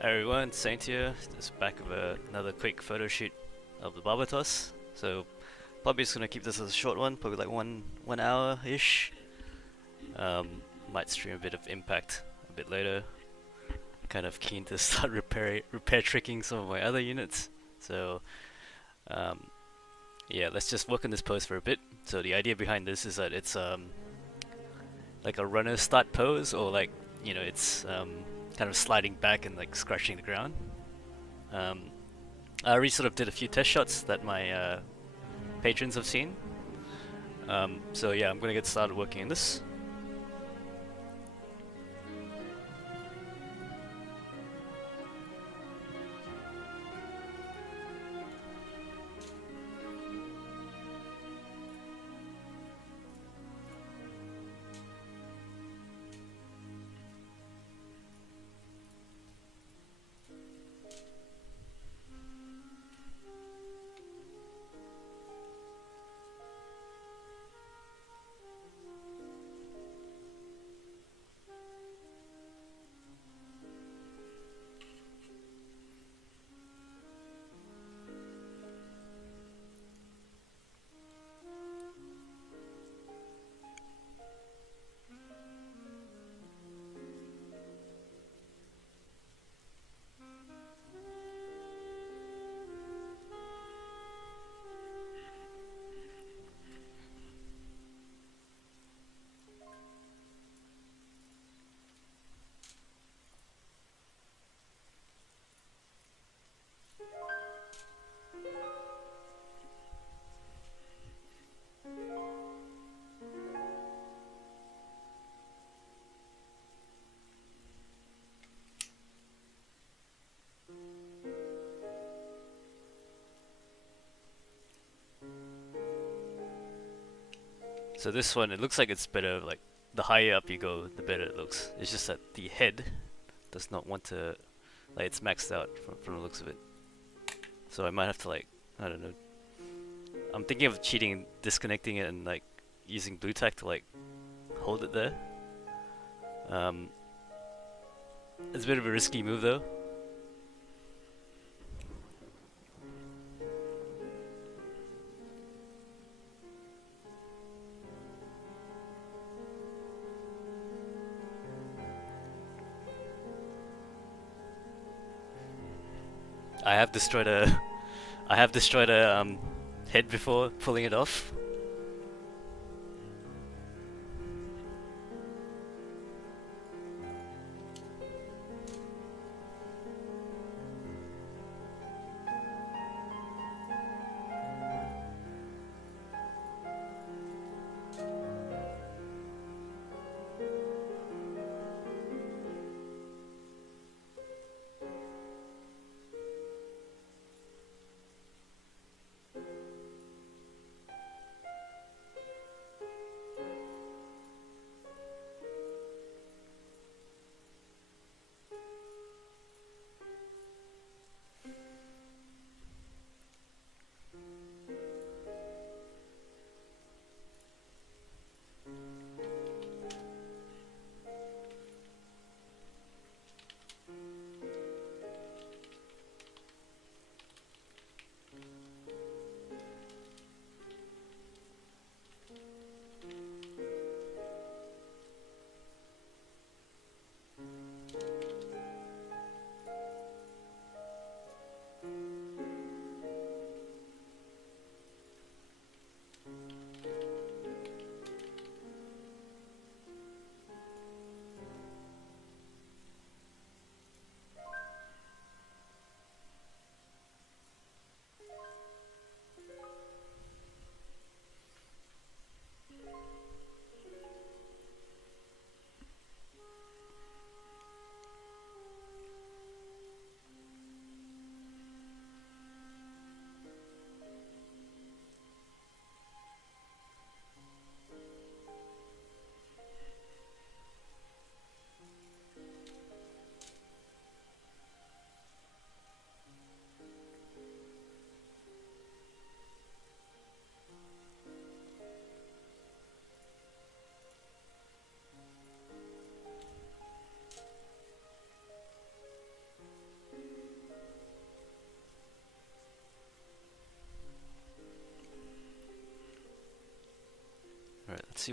Hey everyone, Saint here, just back with another quick photo shoot of the Barbatos. So probably just gonna keep this as a short one, probably like one hour ish. Might stream a bit of Impact a bit later. Kind of keen to start repair tricking some of my other units. So um, yeah, let's just work on this pose for a bit. So the idea behind this is that it's like a runner start pose, or like it's kind of sliding back and like scratching the ground. Um, I already sort of did a few test shots that my patrons have seen. So yeah, I'm gonna get started working on this. So this one, it looks like it's better, like the higher up you go, the better it looks. It's just that the head does not want to, like it's maxed out from the looks of it. So I might have to like, I don't know. I'm thinking of cheating, disconnecting it and like using blue tack to like hold it there. Um, it's a bit of a risky move though. I have destroyed a I have destroyed a head before pulling it off.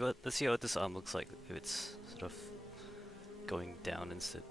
let's see what this arm looks like if it's sort of going down instead.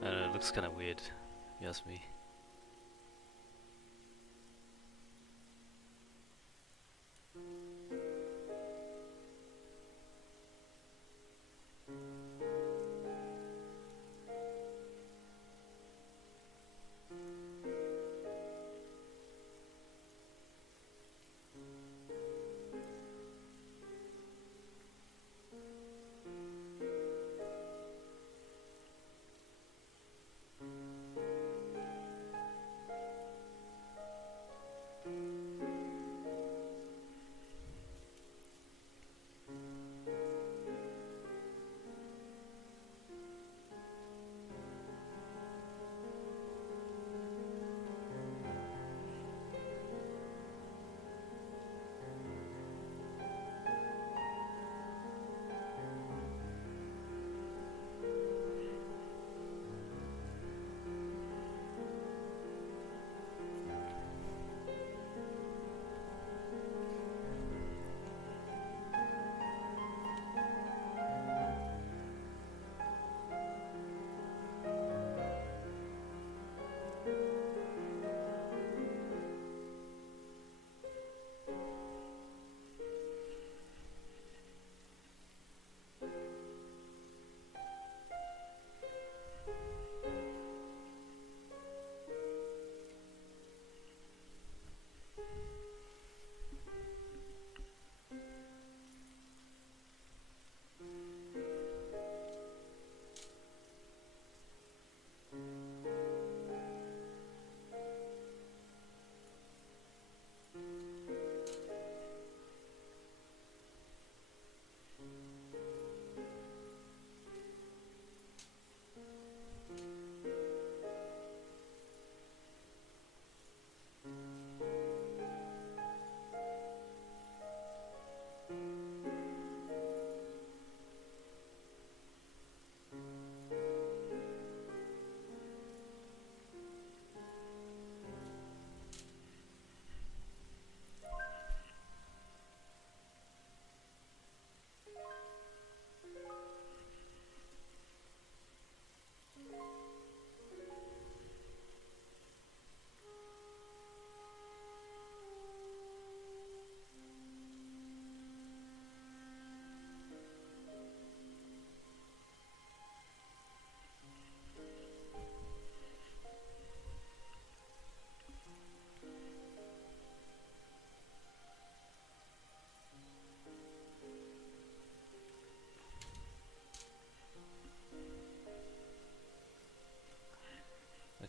I don't know, it looks kind of weird, if you ask me.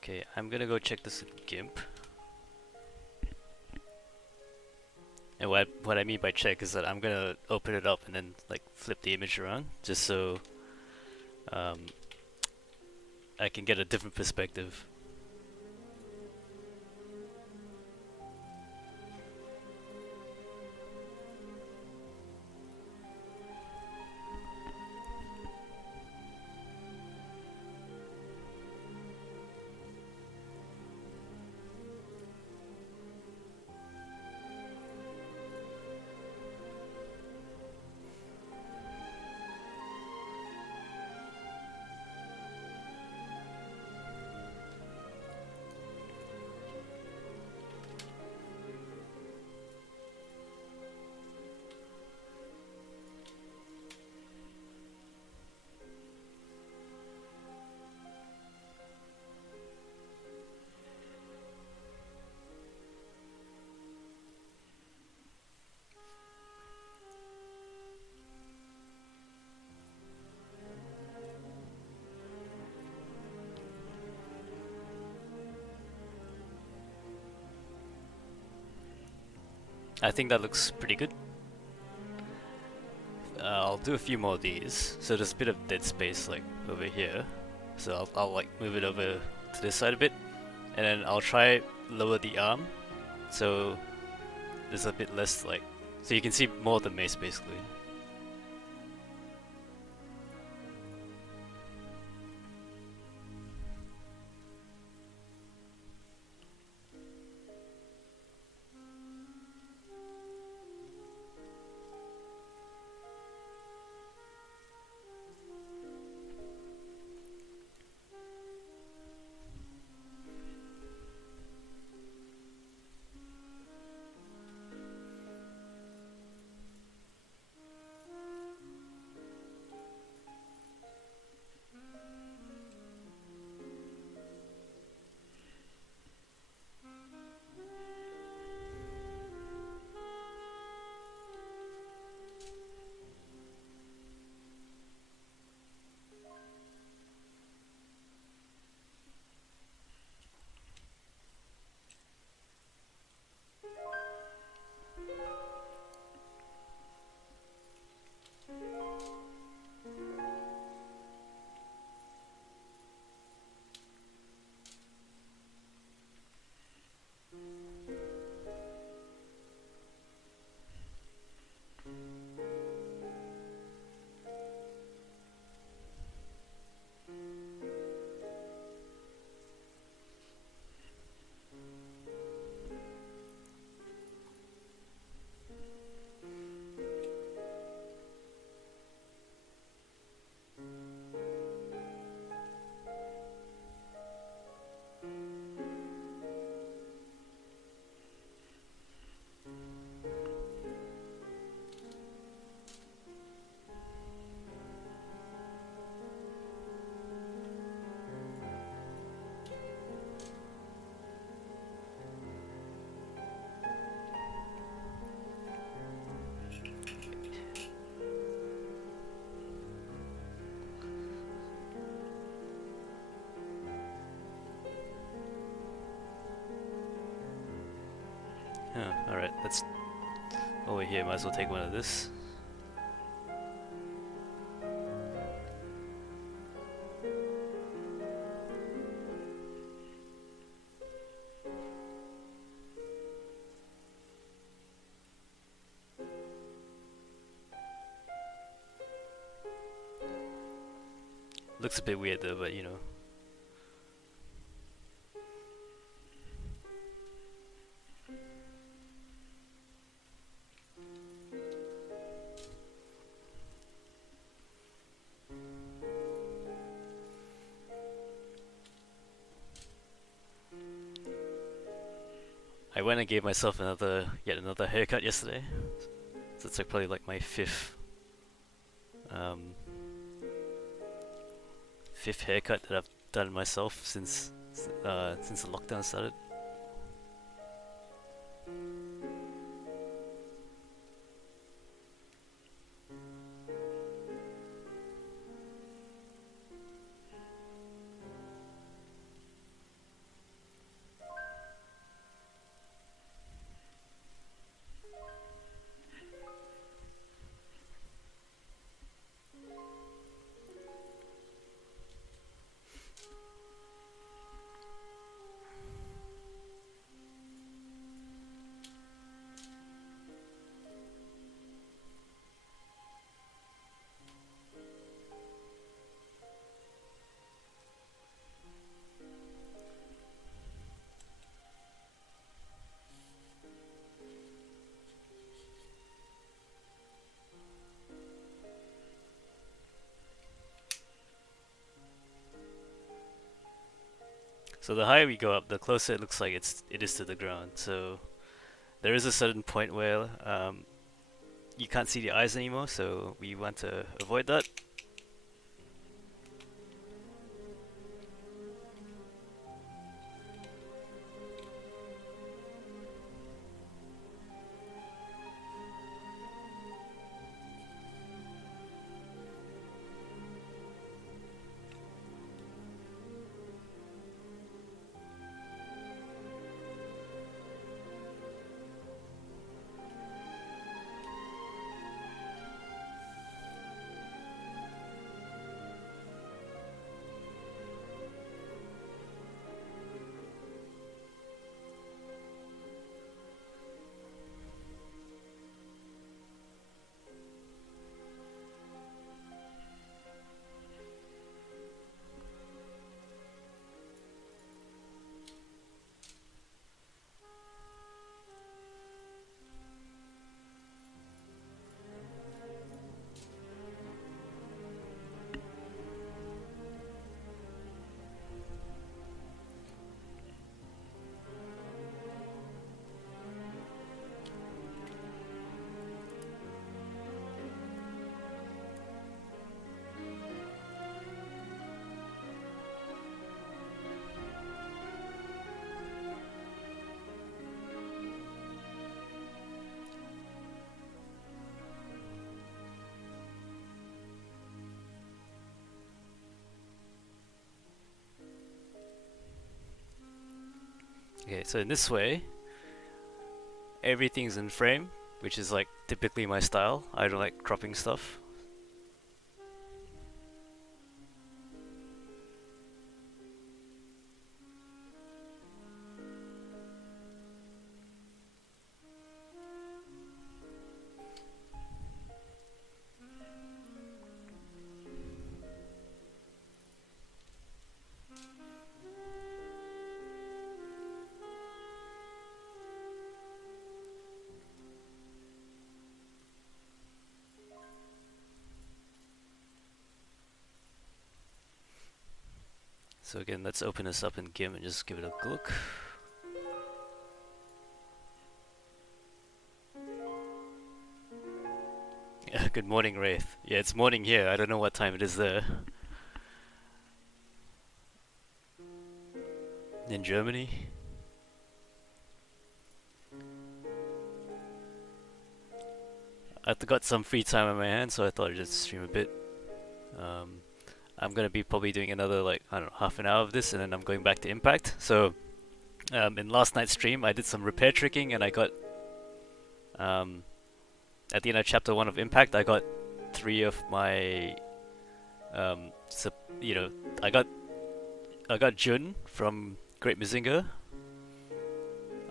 Okay, I'm gonna go check this in GIMP. And what I mean by check is that I'm gonna open it up and then like flip the image around just so um, I can get a different perspective. I think that looks pretty good. I'll do a few more of these. So there's a bit of dead space like over here. So I'll like move it over to this side a bit. And then I'll try lower the arm. So there's a bit less like, so you can see more of the mace basically. Huh, alright, that's over here. Might as well take one of this. Looks a bit weird though, but you know. I went and gave myself yet another haircut yesterday. So it's like probably like my fifth haircut that I've done myself since the lockdown started. So the higher we go up, the closer it looks like it is to the ground. So there is a certain point where you can't see the eyes anymore, so we want to avoid that. Okay, so in this way, everything's in frame, which is like typically my style. I don't like cropping stuff. So again, let's open this up in GIMP and just give it a look. Yeah, good morning, Wraith. Yeah, it's morning here. I don't know what time it is there. In Germany. I've got some free time on my hands, so I thought I'd just stream a bit. I'm gonna be probably doing another, like, I don't know, half an hour of this, and then I'm going back to Impact. So in last night's stream, I did some repair tricking, and I got at the end of chapter 1 of Impact, I got 3 of my you know, I got Jun from Great Mazinger.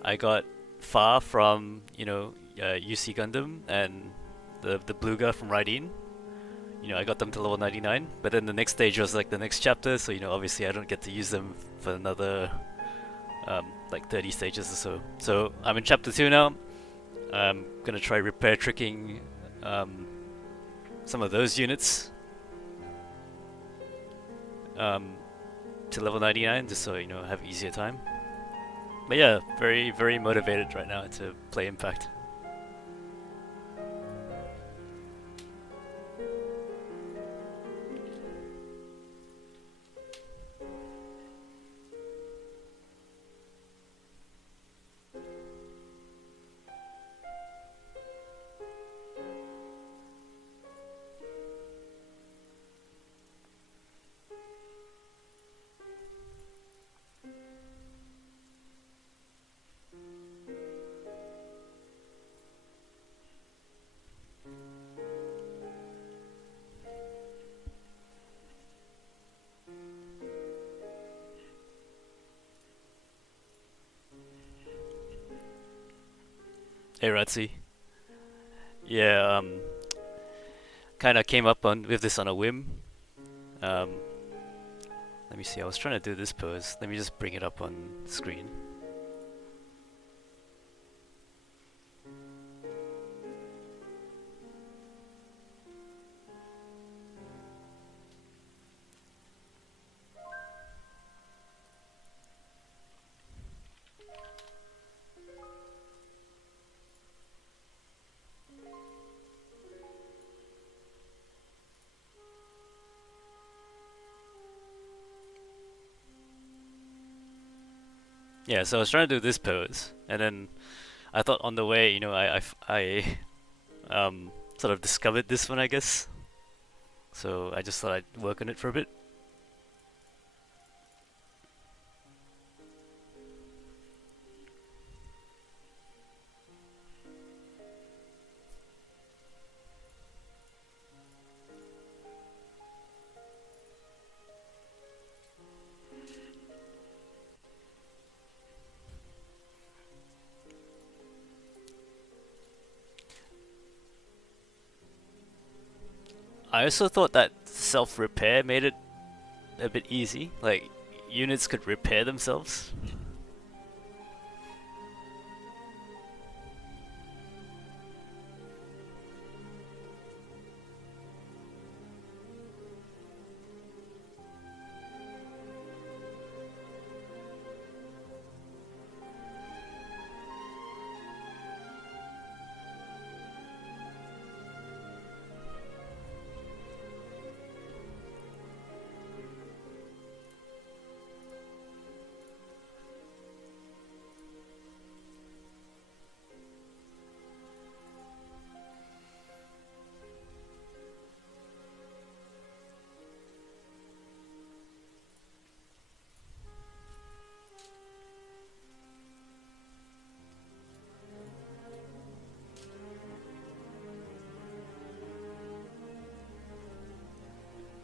I got Fa from, you know, UC Gundam, and the blue guy from Raideen. You know, I got them to level 99, but then the next stage was like the next chapter, so you know, obviously I don't get to use them for another like 30 stages or so. So I'm in chapter 2 now. I'm gonna try repair tricking some of those units to level 99, just so you know, I have easier time. But yeah, very, very motivated right now to play Impact. Hey Ratsi. Yeah, kind of came up with this on a whim. Let me see. I was trying to do this pose. Let me just bring it up on screen. Yeah, so I was trying to do this pose, and then I thought on the way, I sort of discovered this one, I guess. So I just thought I'd work on it for a bit. I also thought that self-repair made it a bit easy. Like, units could repair themselves.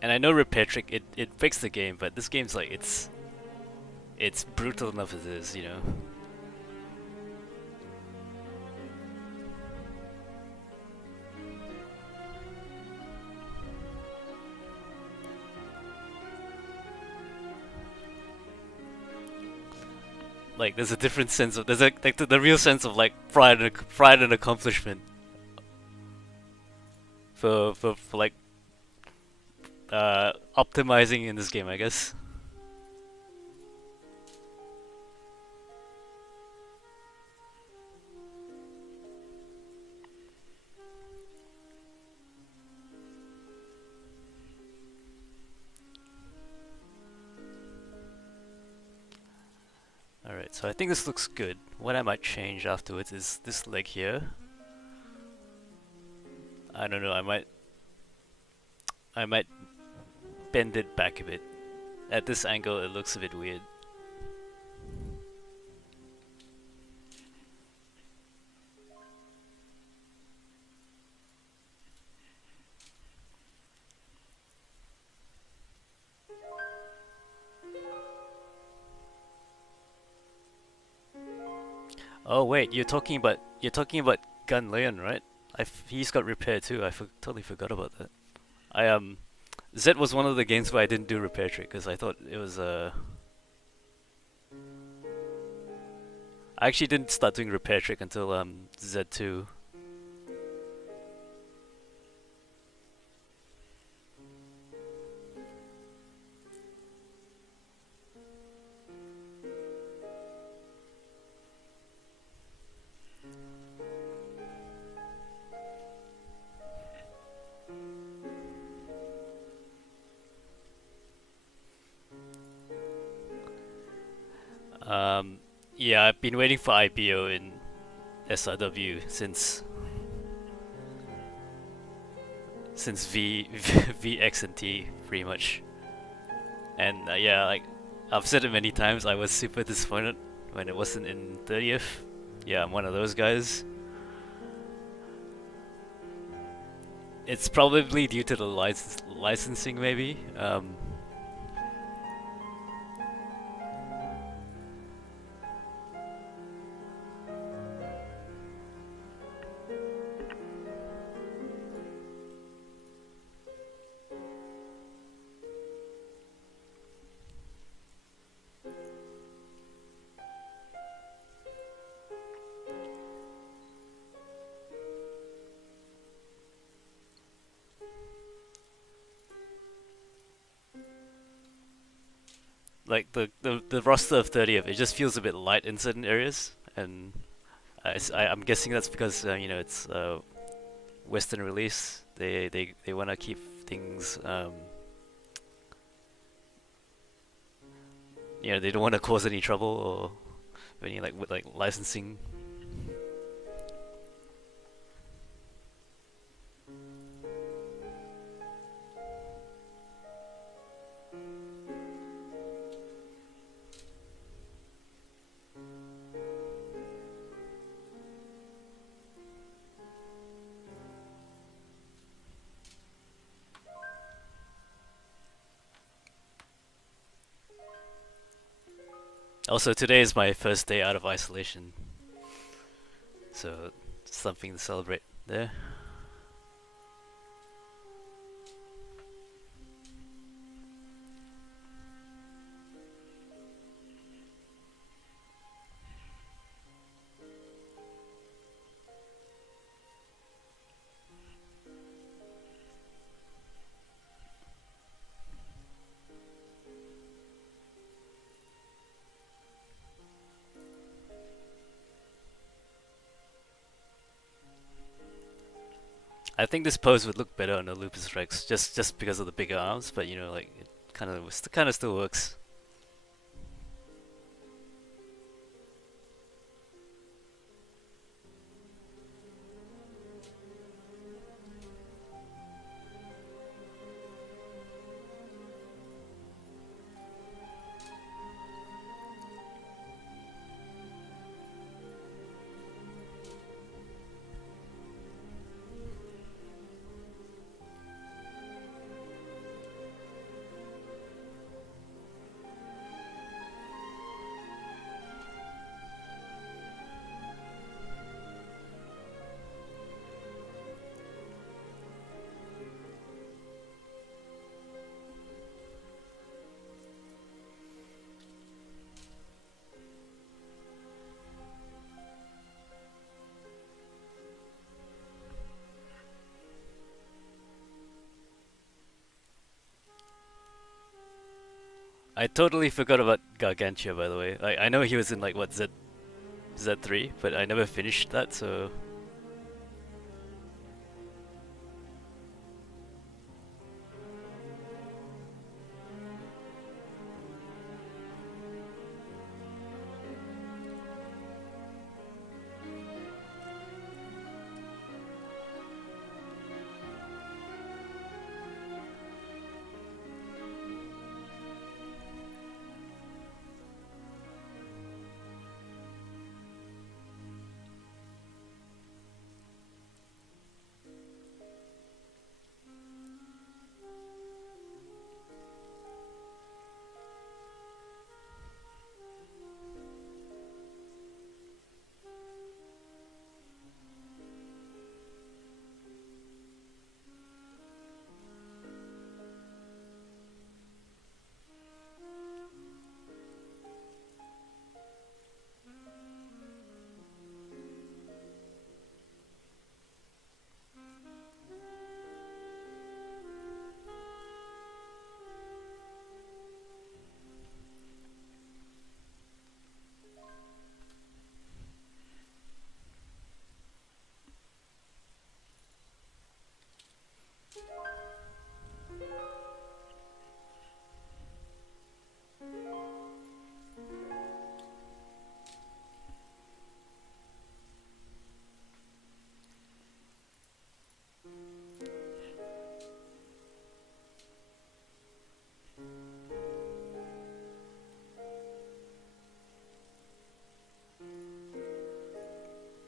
And I know repair trick, it fixed the game, but this game's like, it's brutal enough as it is, you know? Like, there's a different sense of, there's a, like the real sense of like pride and accomplishment for like optimizing in this game, I guess. Alright, so I think this looks good. What I might change afterwards is this leg here. I don't know, I might bend it back a bit. At this angle it looks a bit weird. Oh wait, you're talking about Gun Leon, right? He's got repair too. Totally forgot about that. I Z was one of the games where I didn't do repair trick because I thought it was I actually didn't start doing repair trick until Z2. Yeah, I've been waiting for IPO in SRW since VX and T pretty much. And yeah, like I've said it many times, I was super disappointed when it wasn't in 30th. Yeah, I'm one of those guys. It's probably due to the licensing, maybe. Like the roster of 30th, it just feels a bit light in certain areas, and I'm guessing that's because it's Western release. They want to keep things they don't want to cause any trouble, or any like with like licensing. Also, today is my first day out of isolation, so something to celebrate there. I think this pose would look better on a Lupus Rex, just because of the bigger arms, but you know, like it kind of still works. I totally forgot about Gargantua, by the way. I know he was in like what Z3, but I never finished that, so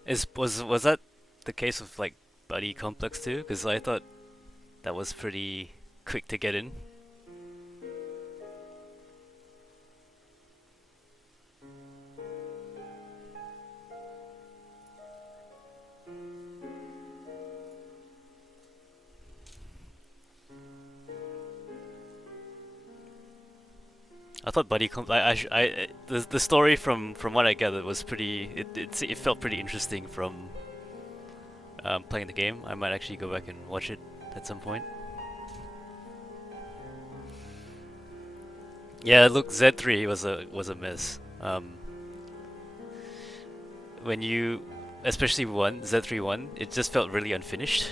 is was that the case with like Buddy Complex too? Because I thought that was pretty quick to get in. I thought Buddy Complex. The story from what I gathered was pretty. It felt pretty interesting from playing the game. I might actually go back and watch it at some point. Yeah, look, Z3 was a mess. When you, especially Z3 one, it just felt really unfinished.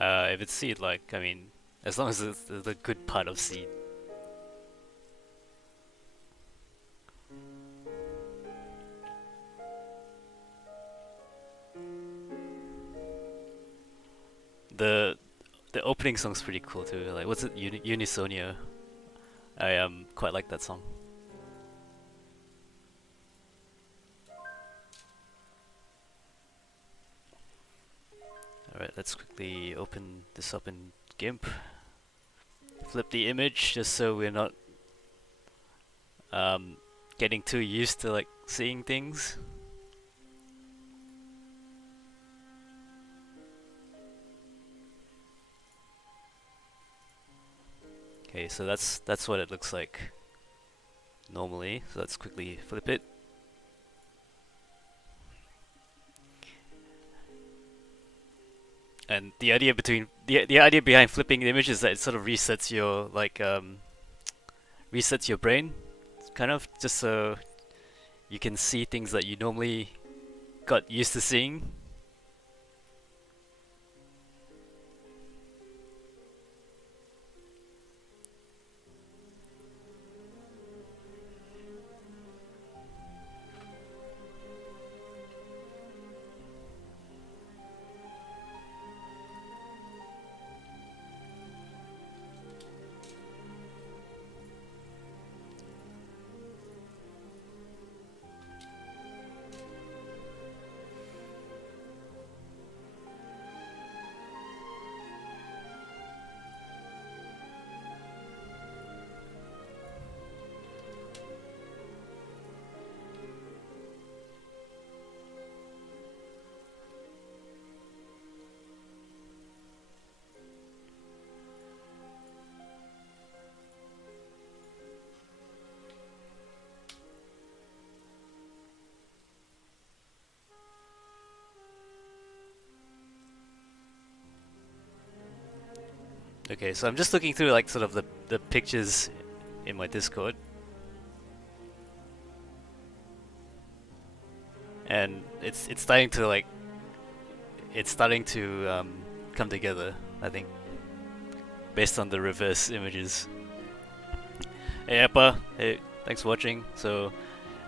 If it's seed, like, I mean, as long as it's the good part of seed. The the opening song's pretty cool too. Like, what's it? Unisonia. I quite like that song. Alright, let's quickly open this up in GIMP. Flip the image just so we're not getting too used to like seeing things. Okay, so that's what it looks like normally. So let's quickly flip it. And the idea behind flipping the image is that it sort of resets your resets your brain, kind of, just so you can see things that you normally got used to seeing. Okay, so I'm just looking through like sort of the pictures in my Discord. And it's starting to like come together, I think, based on the reverse images. Hey Appa, hey, thanks for watching. So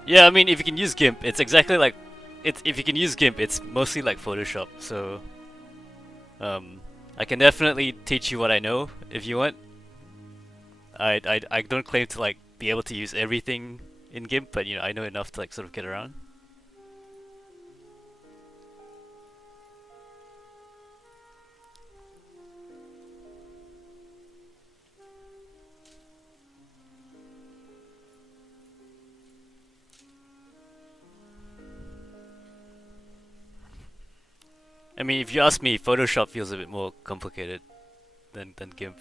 yeah, I mean, if you can use GIMP, it's exactly like if you can use GIMP, it's mostly like Photoshop. So I can definitely teach you what I know if you want. I don't claim to like be able to use everything in GIMP, but you know, I know enough to like sort of get around. I mean, if you ask me, Photoshop feels a bit more complicated than GIMP.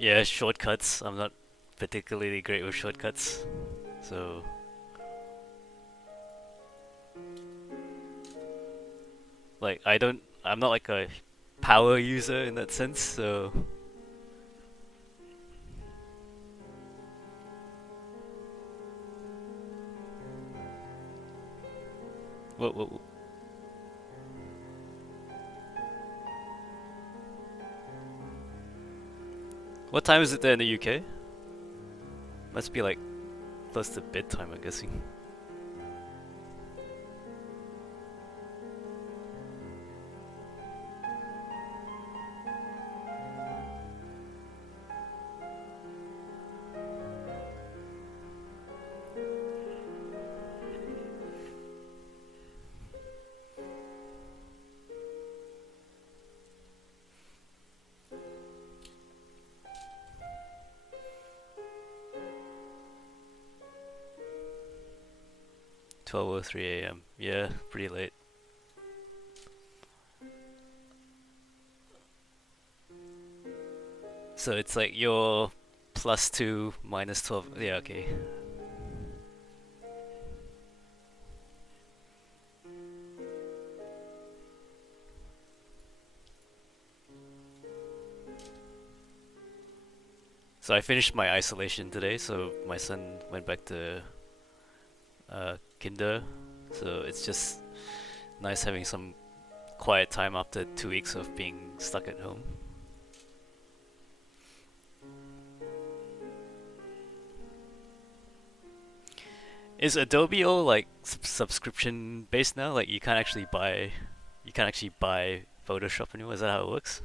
Yeah, shortcuts. I'm not particularly great with shortcuts, so like I'm not like a power user in that sense. So what what time is it there in the UK? Must be like close to bedtime, I'm guessing. 12:03 a.m. Yeah, pretty late. So it's like your +2 -12. Yeah, okay. So I finished my isolation today, so my son went back to kinder. So it's just nice having some quiet time after 2 weeks of being stuck at home. Is Adobe all like subscription based now? Like you can't actually buy Photoshop anymore. Is that how it works?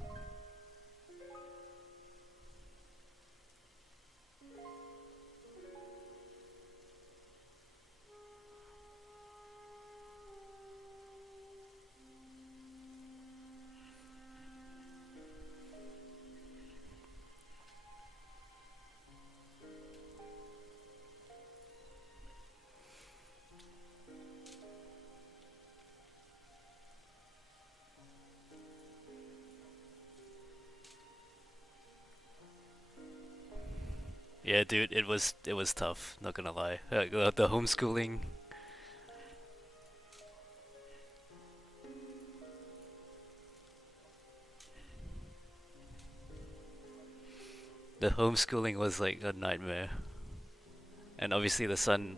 Yeah, dude, it was tough. Not gonna lie. The homeschooling, the homeschooling was like a nightmare. And obviously the son,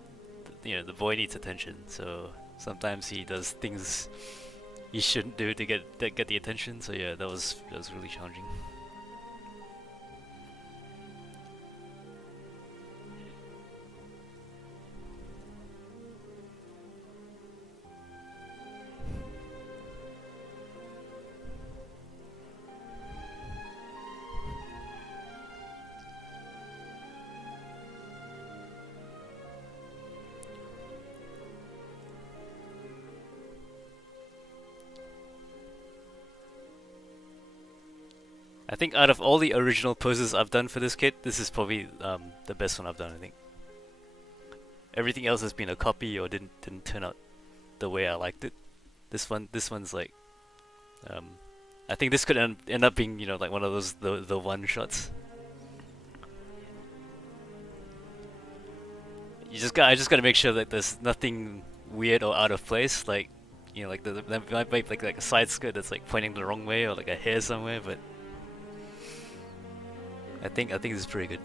the boy needs attention. So sometimes he does things he shouldn't do to get the attention. So yeah, that was really challenging. I think out of all the original poses I've done for this kit, this is probably the best one I've done. I think everything else has been a copy or didn't turn out the way I liked it. This one's like um, I think this could end up being like one of those the one shots. I just gotta make sure that there's nothing weird or out of place, like like that might be like a side skirt that's like pointing the wrong way or like a hair somewhere, but I think this is pretty good.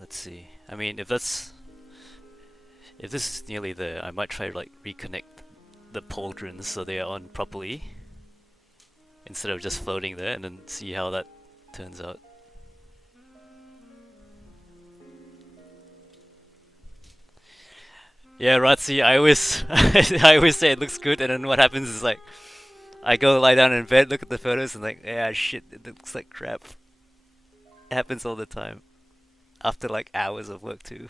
Let's see. I mean, if this is nearly there, I might try to like reconnect the pauldrons so they are on properly instead of just floating there, and then see how that turns out. Yeah, right. See, I always I always say it looks good, and then what happens is like I go lie down in bed, look at the photos, and like, yeah, shit, it looks like crap. It happens all the time after like hours of work too.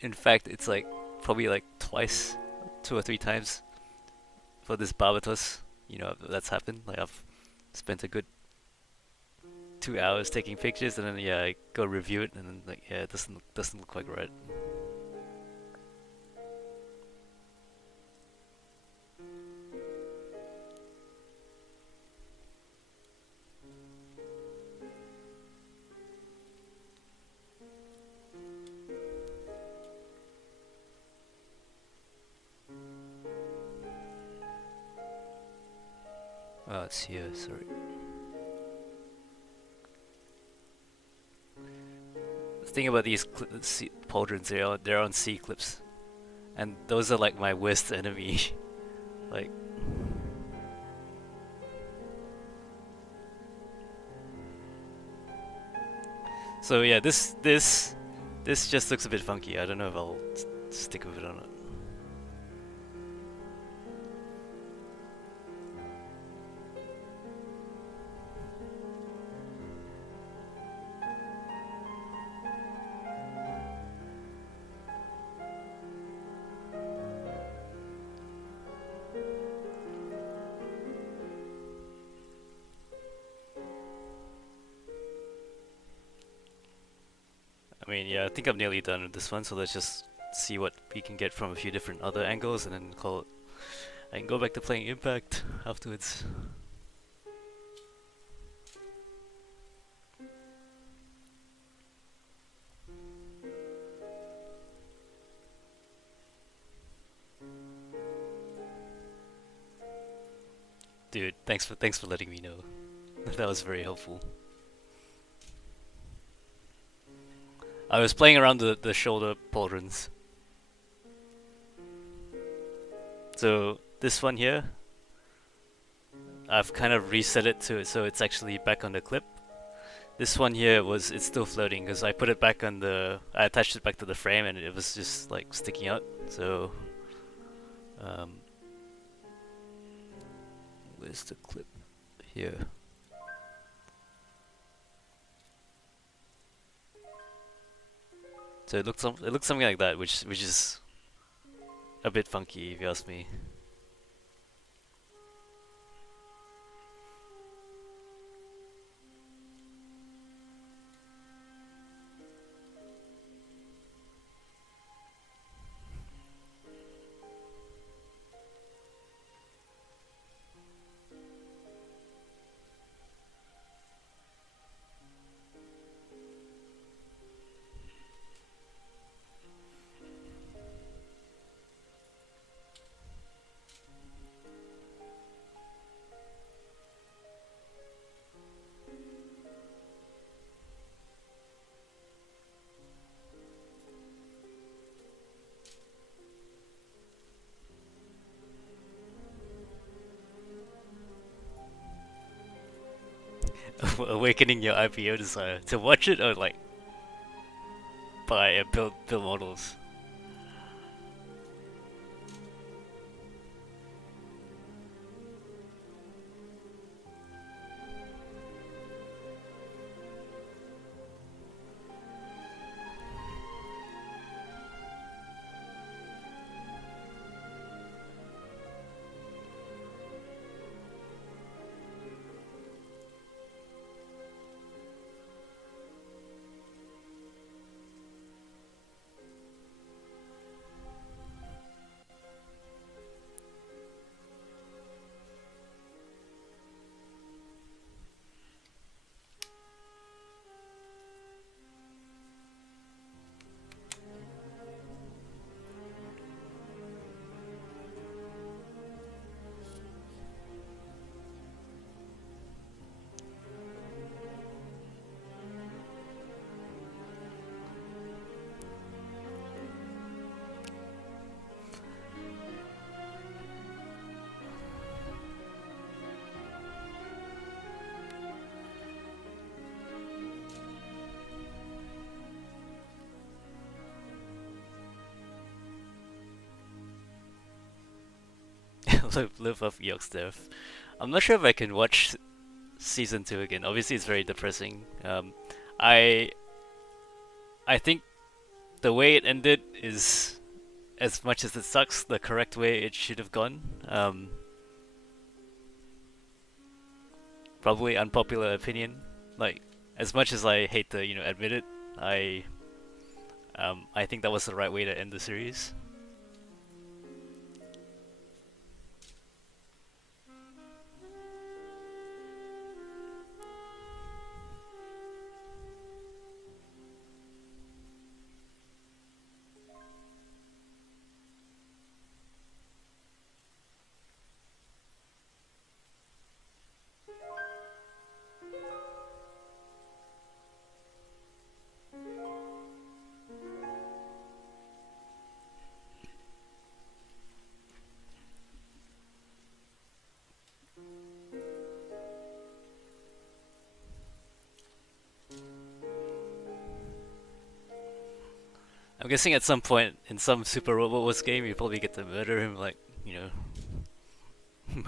In fact, it's like probably like twice, 2 or 3 times for this Barbatos. That's happened. Like I've spent a good 2 hours taking pictures, and then yeah, I go review it, and then like yeah, it doesn't look quite right. Oh, it's here. Sorry. The thing about these pauldrons, they're on C clips, and those are like my worst enemy. Like, So yeah, this just looks a bit funky. I don't know if I'll stick with it or not. I mean, yeah, I think I'm nearly done with this one, so let's just see what we can get from a few different other angles and then call it. I can go back to playing Impact afterwards. Dude, thanks for letting me know. That was very helpful. I was playing around the shoulder pauldrons. So this one here, I've kind of reset it to so it's actually back on the clip. This one here it's still floating because I put it back on I attached it back to the frame and it was just like sticking out. So, um, where's the clip? Here. So it looks something like that, which is a bit funky if you ask me. Awakening your IPO desire to watch it or like buy and build models. Live off Eox death. I'm not sure if I can watch season 2 again. Obviously, it's very depressing. I I think the way it ended is, as much as it sucks, the correct way it should have gone. Probably unpopular opinion. Like, as much as I hate to admit it, I think that was the right way to end the series. I'm guessing at some point in some Super Robot Wars game, you probably get to murder him, like, you know,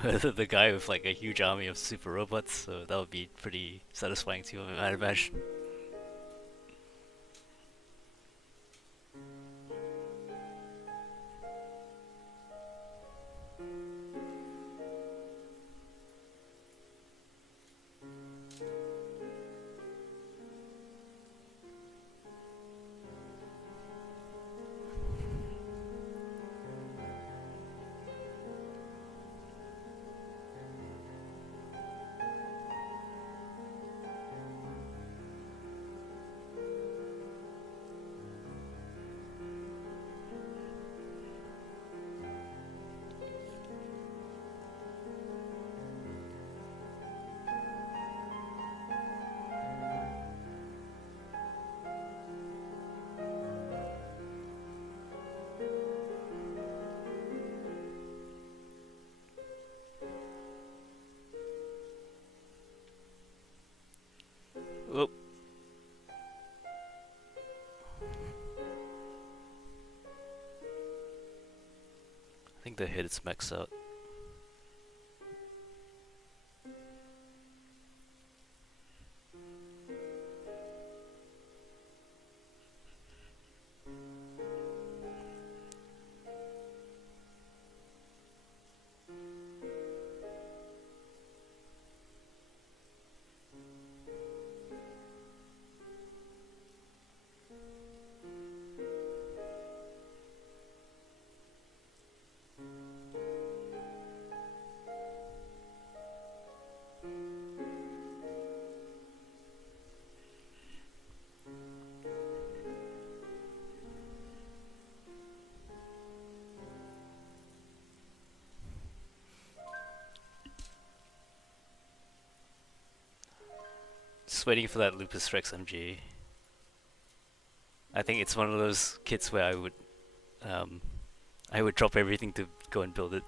murder the guy with like a huge army of super robots. So that would be pretty satisfying too, I'd imagine. Oh, I think the hit is maxed out. Just waiting for that Lupus Rex MG. I think it's one of those kits where um, I would drop everything to go and build it.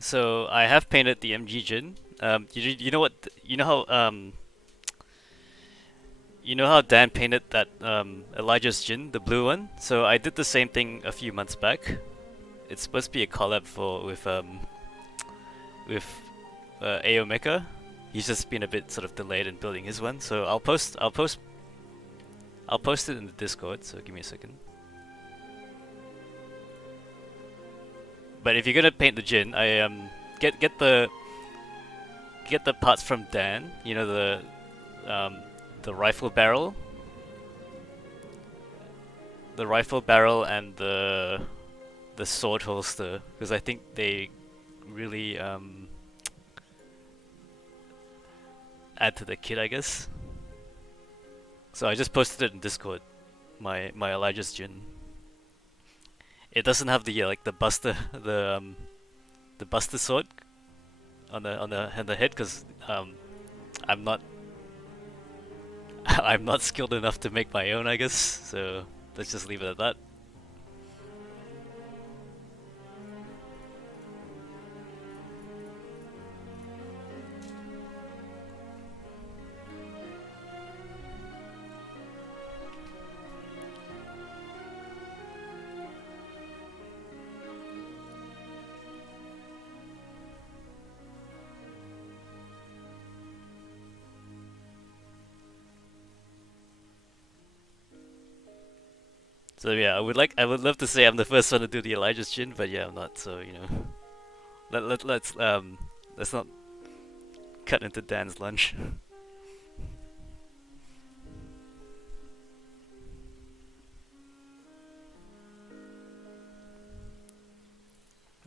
So I have painted the MG Jin. You know what? You know how Dan painted that Elijah's Jin, the blue one. So I did the same thing a few months back. It's supposed to be a collab with AO Mecha. He's just been a bit sort of delayed in building his one. So I'll post it in the Discord. So give me a second. But if you're gonna paint the Jin, I get the parts from Dan. You know the rifle barrel, and the sword holster, because I think they really add to the kit, I guess. So I just posted it in Discord. My Elijah's Jin. It doesn't have the like the buster the buster sword on the head, because I'm not I'm not skilled enough to make my own, I guess. So let's just leave it at that. So yeah, I would love to say I'm the first one to do the Elijah's Jin, but yeah, I'm not. So you know, let's not cut into Dan's lunch.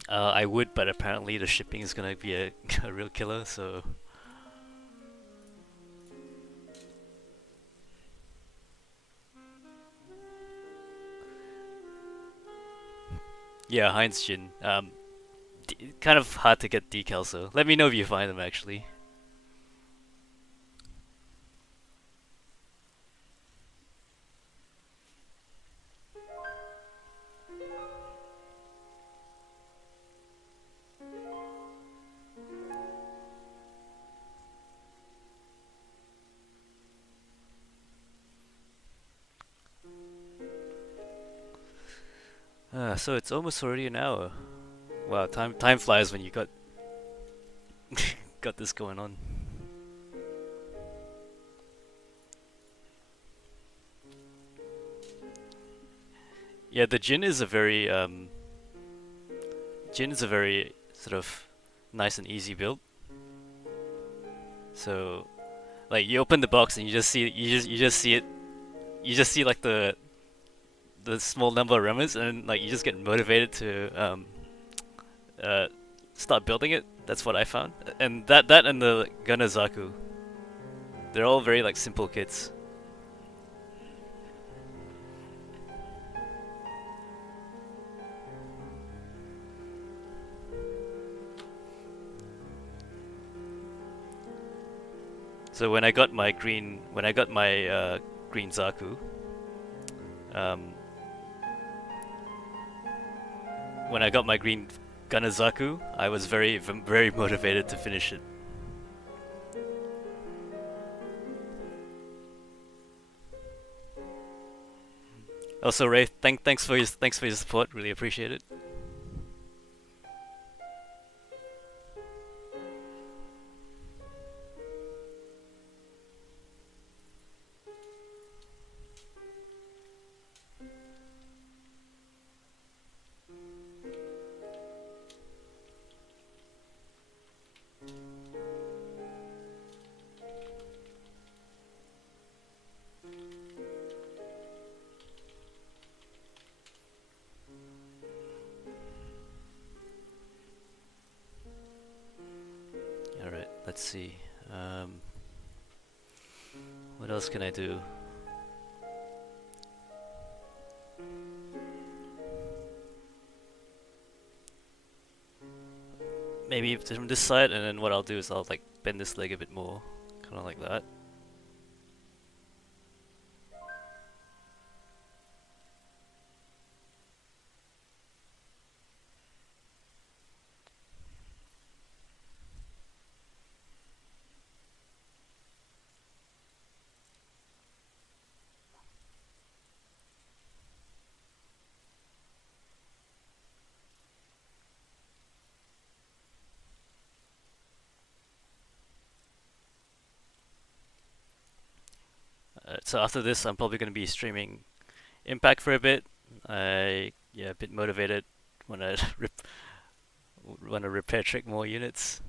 I would, but apparently the shipping is gonna be a real killer. So Yeah, Heinz gin. Kind of hard to get decals though. Let me know if you find them actually. So it's almost already an hour. Wow, time flies when you got this going on. Yeah, the gin is a very sort of nice and easy build. So like you open the box and you just see it you just see like the small number of remnants and like you just get motivated to uh start building it. That's what I found. And that and the Ganazaku, they're all very like simple kits. So when I got my green Zaku, um, when I got my green Ganazaku, I was very motivated to finish it. Also, Ray, thanks for your support. Really appreciate it. All right, let's see. Um, what else can I do? Maybe from this side, and then what I'll do is I'll like bend this leg a bit more, kind of like that. So after this, I'm probably going to be streaming Impact for a bit. A bit motivated when I want to repair trick more units.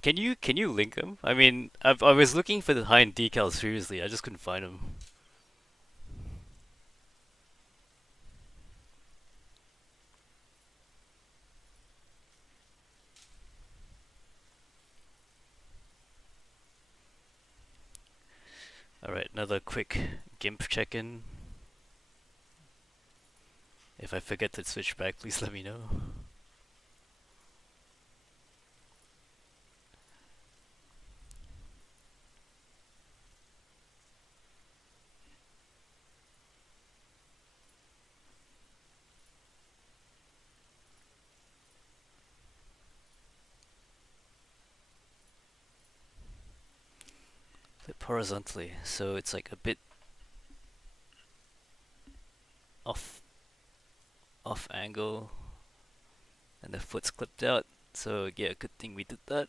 Can you link them? I mean, I was looking for the high-end decals previously. I just couldn't find them. All right, another quick GIMP check-in. If I forget to switch back, please let me know. Flip horizontally, so it's like a bit off off angle. and the foot's clipped out. So yeah, good thing we did that.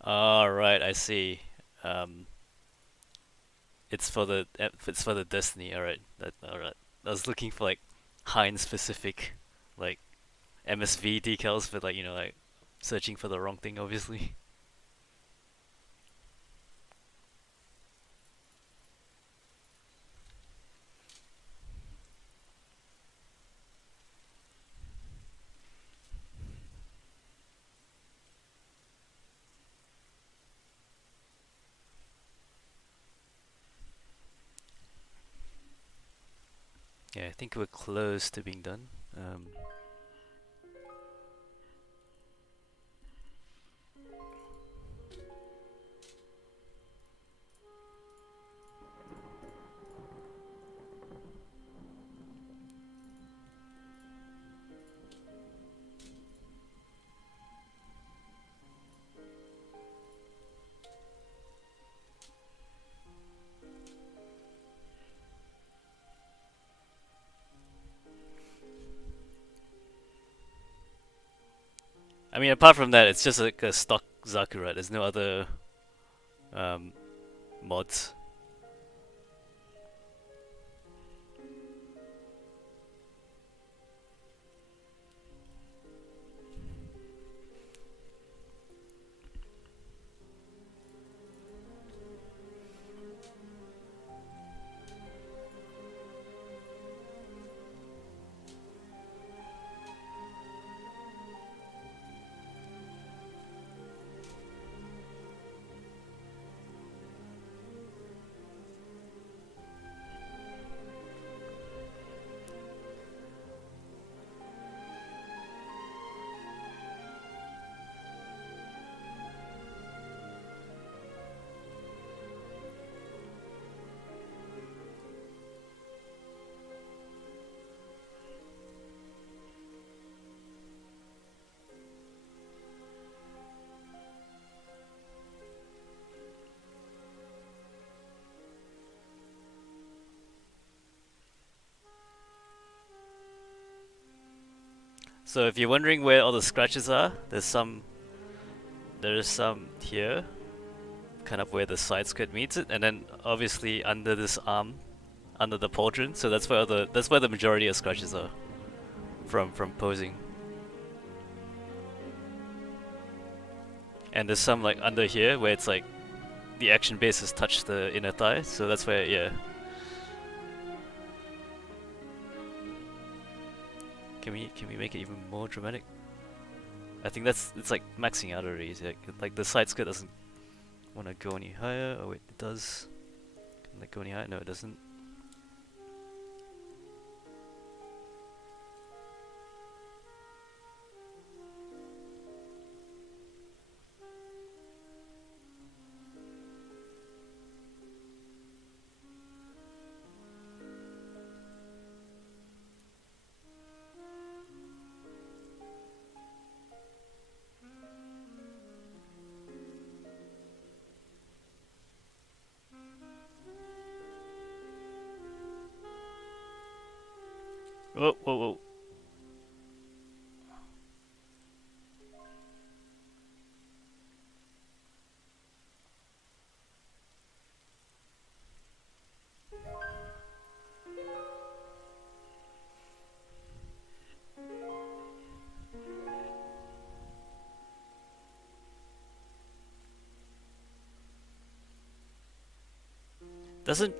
All right, I see. Um, it's for the Destiny. All right, all right. I was looking for like Heinz specific, like MSV decals, but like like searching for the wrong thing, obviously. Yeah, I think we're close to being done. I mean, apart from that, it's just like a stock Zaku, right? There's no other um, mods. So if you're wondering where all the scratches are, there's some here, kind of where the side skirt meets it, and then obviously under this arm, under the pauldron. So that's where the majority of scratches are from posing. And there's some like under here where it's like the action base has touched the inner thigh, so that's where yeah. Can we make it even more dramatic? I think it's like maxing out already. Like the side skirt doesn't want to go any higher. Oh wait, it does. Can it go any higher? No, it doesn't. Whoa, whoa, whoa. Doesn't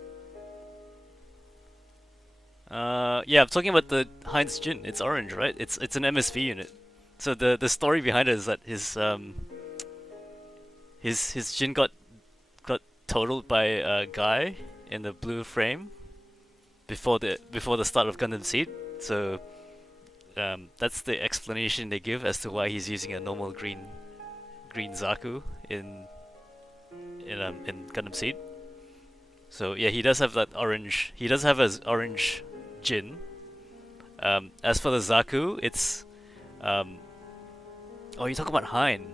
yeah, I'm talking about the Heinz Jin. It's orange, right? It's an MSV unit. So the story behind it is that his Jin got totaled by a guy in the blue frame before the start of Gundam Seed. So that's the explanation they give as to why he's using a normal green Zaku in Gundam Seed. So yeah, he does have that orange. He does have his orange Jin. As for the Zaku, it's oh, you talk about Hein.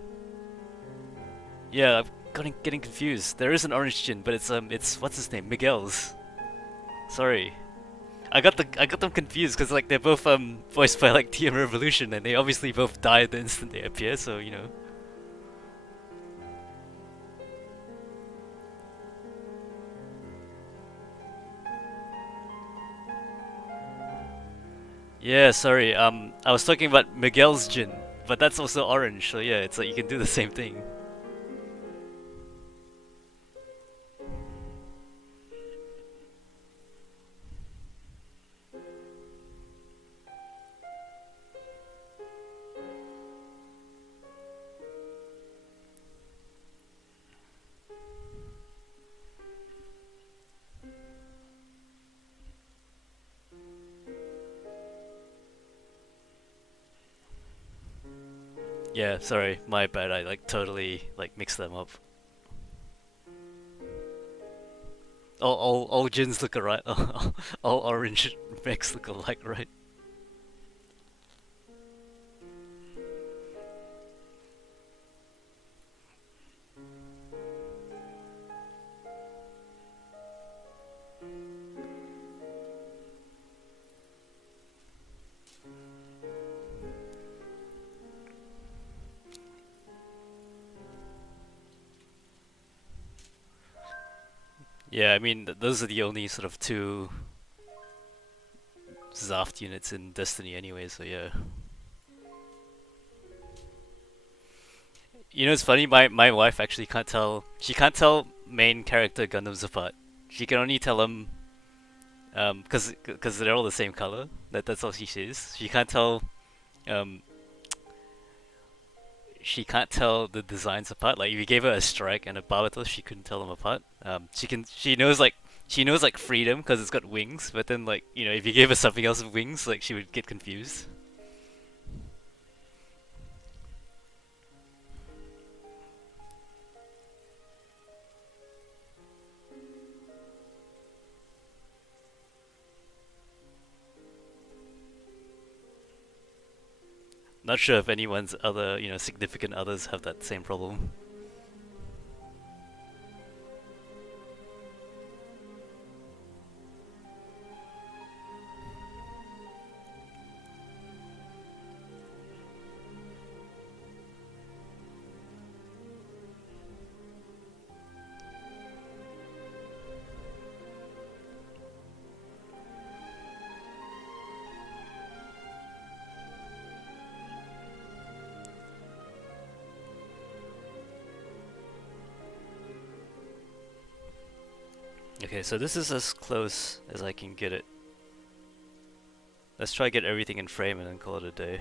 Yeah, getting confused. There is an orange gin, but it's what's his name? Miguel's. Sorry. I got them confused because like they're both voiced by like TM Revolution and they obviously both die the instant they appear, so you know. Yeah, sorry. I was talking about Miguel's gin, but that's also orange, so yeah, it's like you can do the same thing. Yeah, sorry, my bad. I like totally like mixed them up. All gins look alright. All orange mix look alike, right? Yeah, I mean those are the only sort of two Zaft units in Destiny anyway, so yeah. You know, it's funny. My wife actually can't tell. She can't tell main character Gundams apart. She can only tell them cause they're all the same color. That's all she sees. Um she can't tell the designs apart. Like if you gave her a strike and a Barbatos, she couldn't tell them apart. She knows like freedom because it's got wings, but then like you know if you gave her something else with wings, like she would get confused. Not sure if anyone's other significant others have that same problem. Okay, so this is as close as I can get it. Let's try get everything in frame and then call it a day.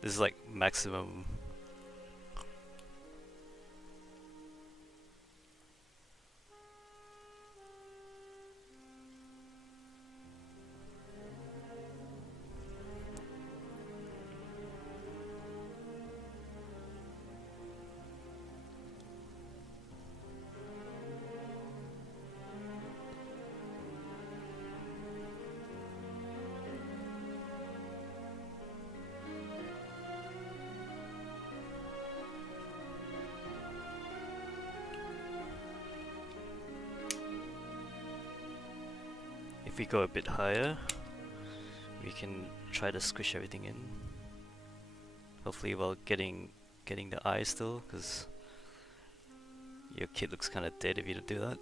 This is like maximum. If we go a bit higher, we can try to squish everything in. Hopefully while getting the eye still, because your kid looks kind of dead if you don't do that.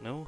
No?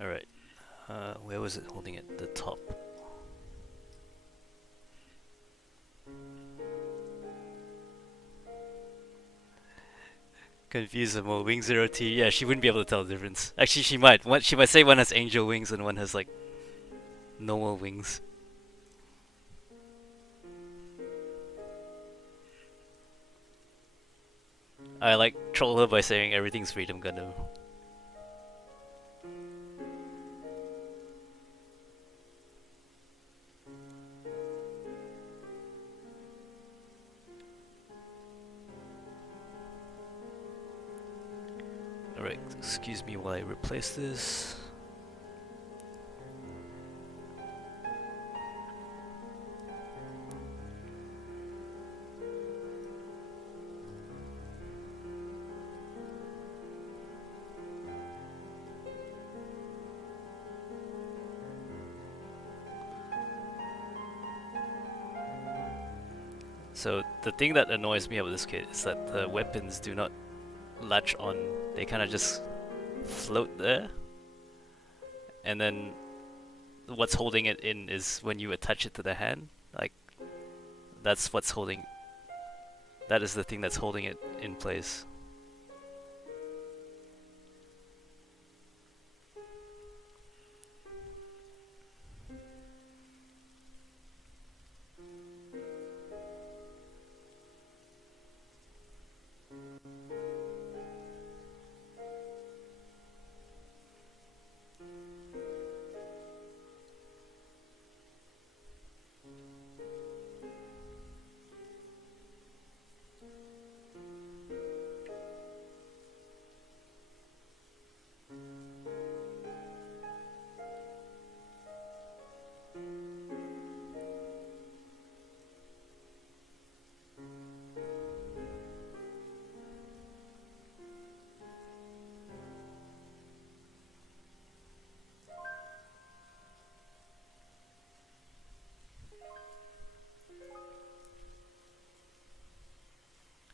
Alright. Where was it holding it? The top. Confuse them all. Wing 0T. Yeah, she wouldn't be able to tell the difference. Actually, she might. She might say one has angel wings and one has like normal wings. I like troll her by saying everything's Freedom Gundam. Alright, excuse me while I replace this. So the thing that annoys me about this kit is that the weapons do not latch on. They kind of just float there. And then what's holding it in is when you attach it to the hand. Like, that's what's holding... That is the thing that's holding it in place.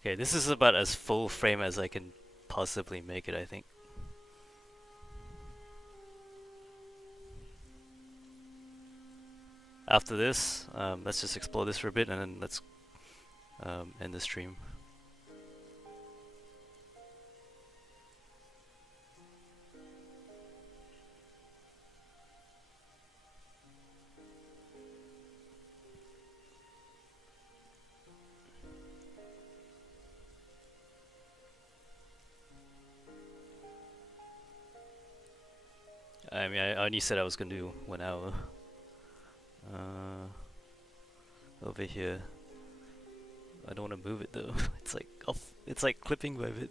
Okay, this is about as full frame as I can possibly make it, I think. After this, let's just explore this for a bit and then let's end the stream. I mean, I only said I was gonna do 1 hour. Over here. I don't want to move it though. It's like off. It's like clipping by a bit.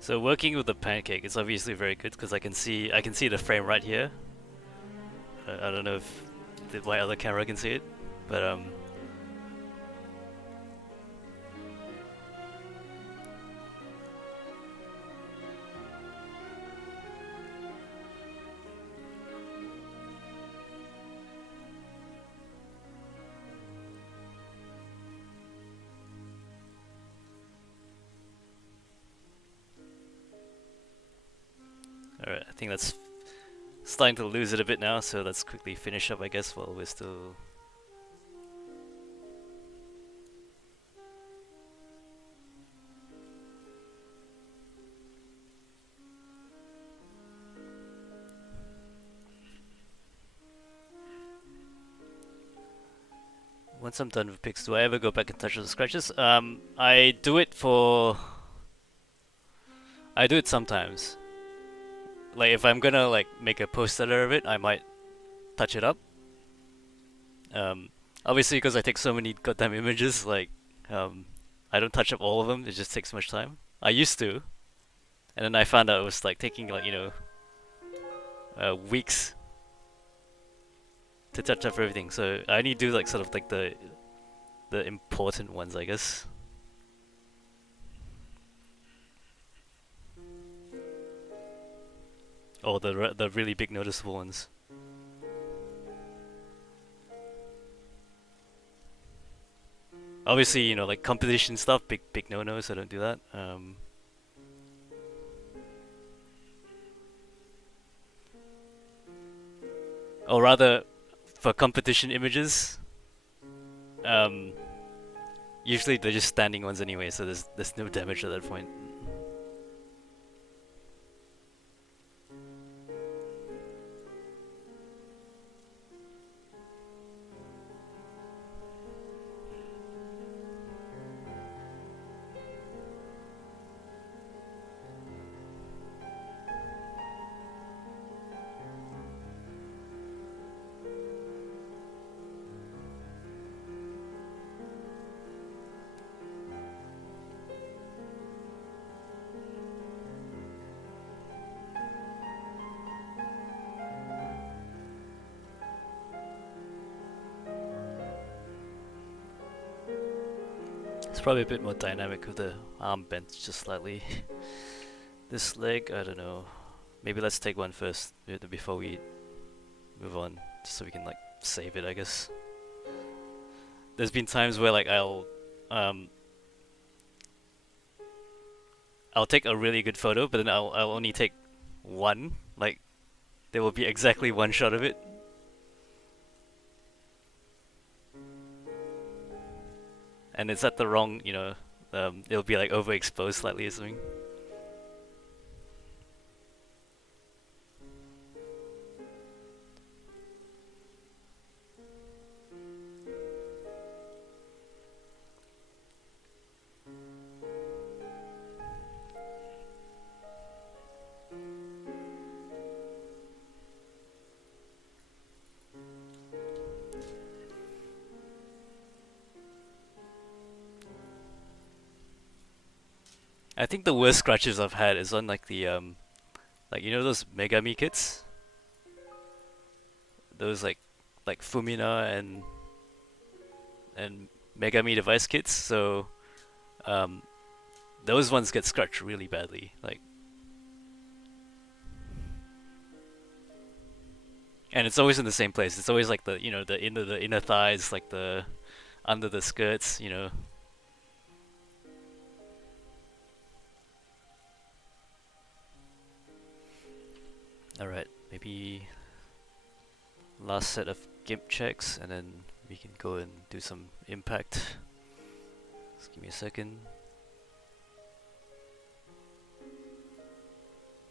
So working with the pancake is obviously very good because I can see the frame right here. I don't know if my other camera can see it, but alright, I think that's starting to lose it a bit now, so let's quickly finish up, I guess, while we're still... once I'm done with pics, do I ever go back and touch the scratches? I do it for. I do it sometimes. Like if I'm gonna like make a poster of it, I might touch it up. Um, Obviously because I take so many goddamn images, like um, I don't touch up all of them. It just takes much time. I used to, and then I found out it was like taking like weeks to touch up everything. So I only do like sort of like the important ones, I guess. Or the really big noticeable ones. Obviously, like competition stuff, big no-no, so don't do that. Or rather, for competition images, um, usually they're just standing ones anyway, so there's no damage at that point. It's probably a bit more dynamic with the arm bent just slightly. This leg, I don't know. Maybe let's take one first before we move on, just so we can like save it, I guess. There's been times where like um I'll take a really good photo, but then I'll only take one. Like there will be exactly one shot of it. And it's at the wrong, it'll be like overexposed slightly or something. I think the worst scratches I've had is on like the like those Megami kits, those like Fumina and Megami device kits. So um those ones get scratched really badly. Like, and it's always in the same place. It's always like the inner thighs, like the under the skirts. All right, maybe last set of GIMP checks, and then we can go and do some impact. Just give me a second.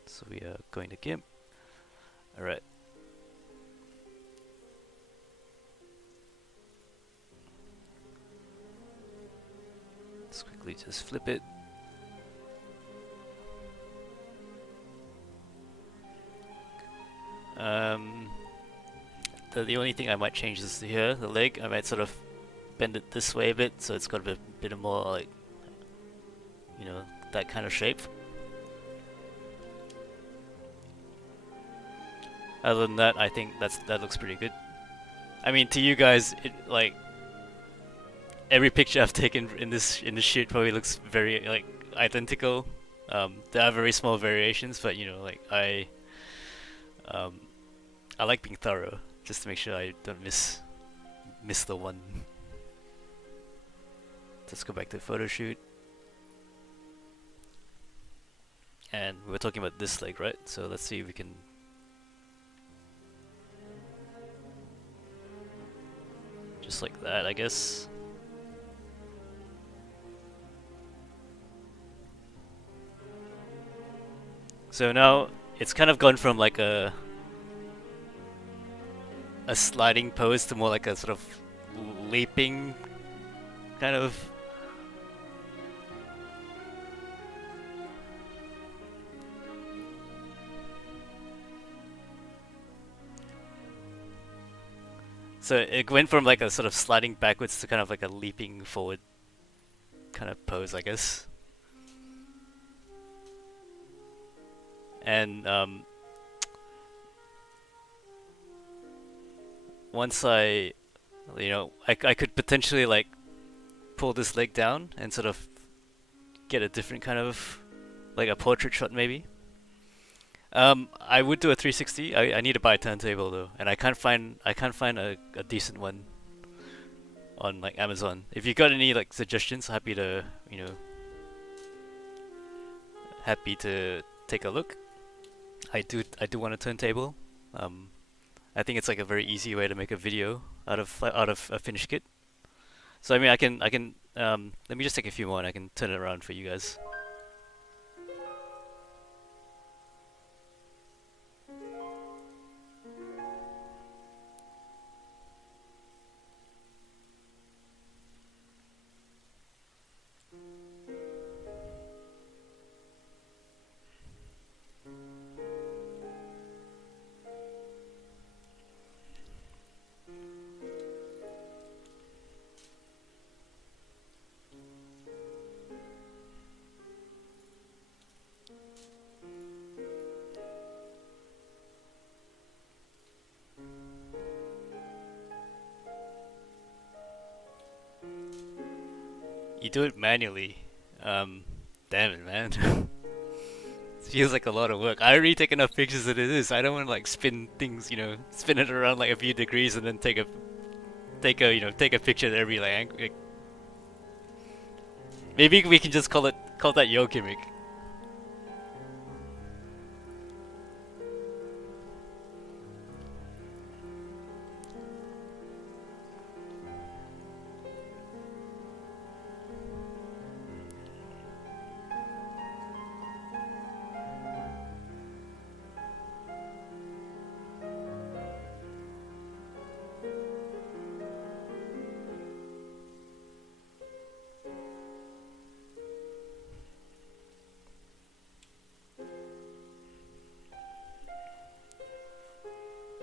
So we are going to GIMP. All right. Let's quickly just flip it. The only thing I might change is here, the leg. I might sort of bend it this way a bit, so it's got a bit of more like, that kind of shape. Other than that, I think that looks pretty good. I mean, to you guys, like every picture I've taken in this shoot probably looks very like identical. There are very small variations, but like I like being thorough, just to make sure I don't miss the one. Let's go back to the photo shoot. And we were talking about this leg, right? So let's see if we can just like that, I guess. So now it's kind of gone from like a sliding pose to more like a sort of leaping kind of. So it went from like a sort of sliding backwards to kind of like a leaping forward kind of pose, I guess. And once I could potentially like pull this leg down and sort of get a different kind of like a portrait shot maybe. I would do a 360. I need to buy a turntable though, and I can't find a decent one on like Amazon. If you got any like suggestions, happy to take a look. I do want a turntable. I think it's like a very easy way to make a video out of a finished kit. So I mean I can let me just take a few more and I can turn it around for you guys. You do it manually. Um, Damn it, man. It feels like a lot of work. I already take enough pictures as it is. I don't want to like spin things, spin it around like a few degrees and then take a picture at every like angle. Maybe we can just call that your gimmick.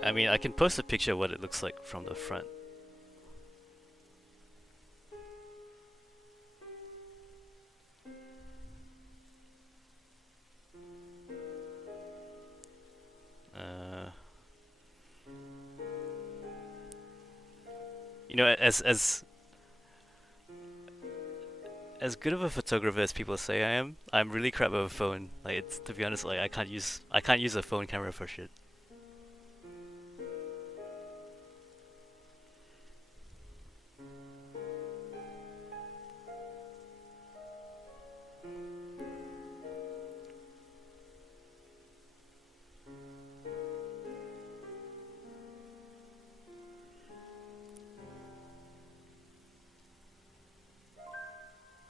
I mean, I can post a picture of what it looks like from the front. Uh, as good of a photographer as people say I am, I'm really crap with a phone. Like, it's to be honest, like I can't use a phone camera for shit.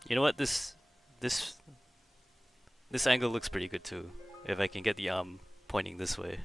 You know what? This this angle looks pretty good too. If I can get the arm pointing this way.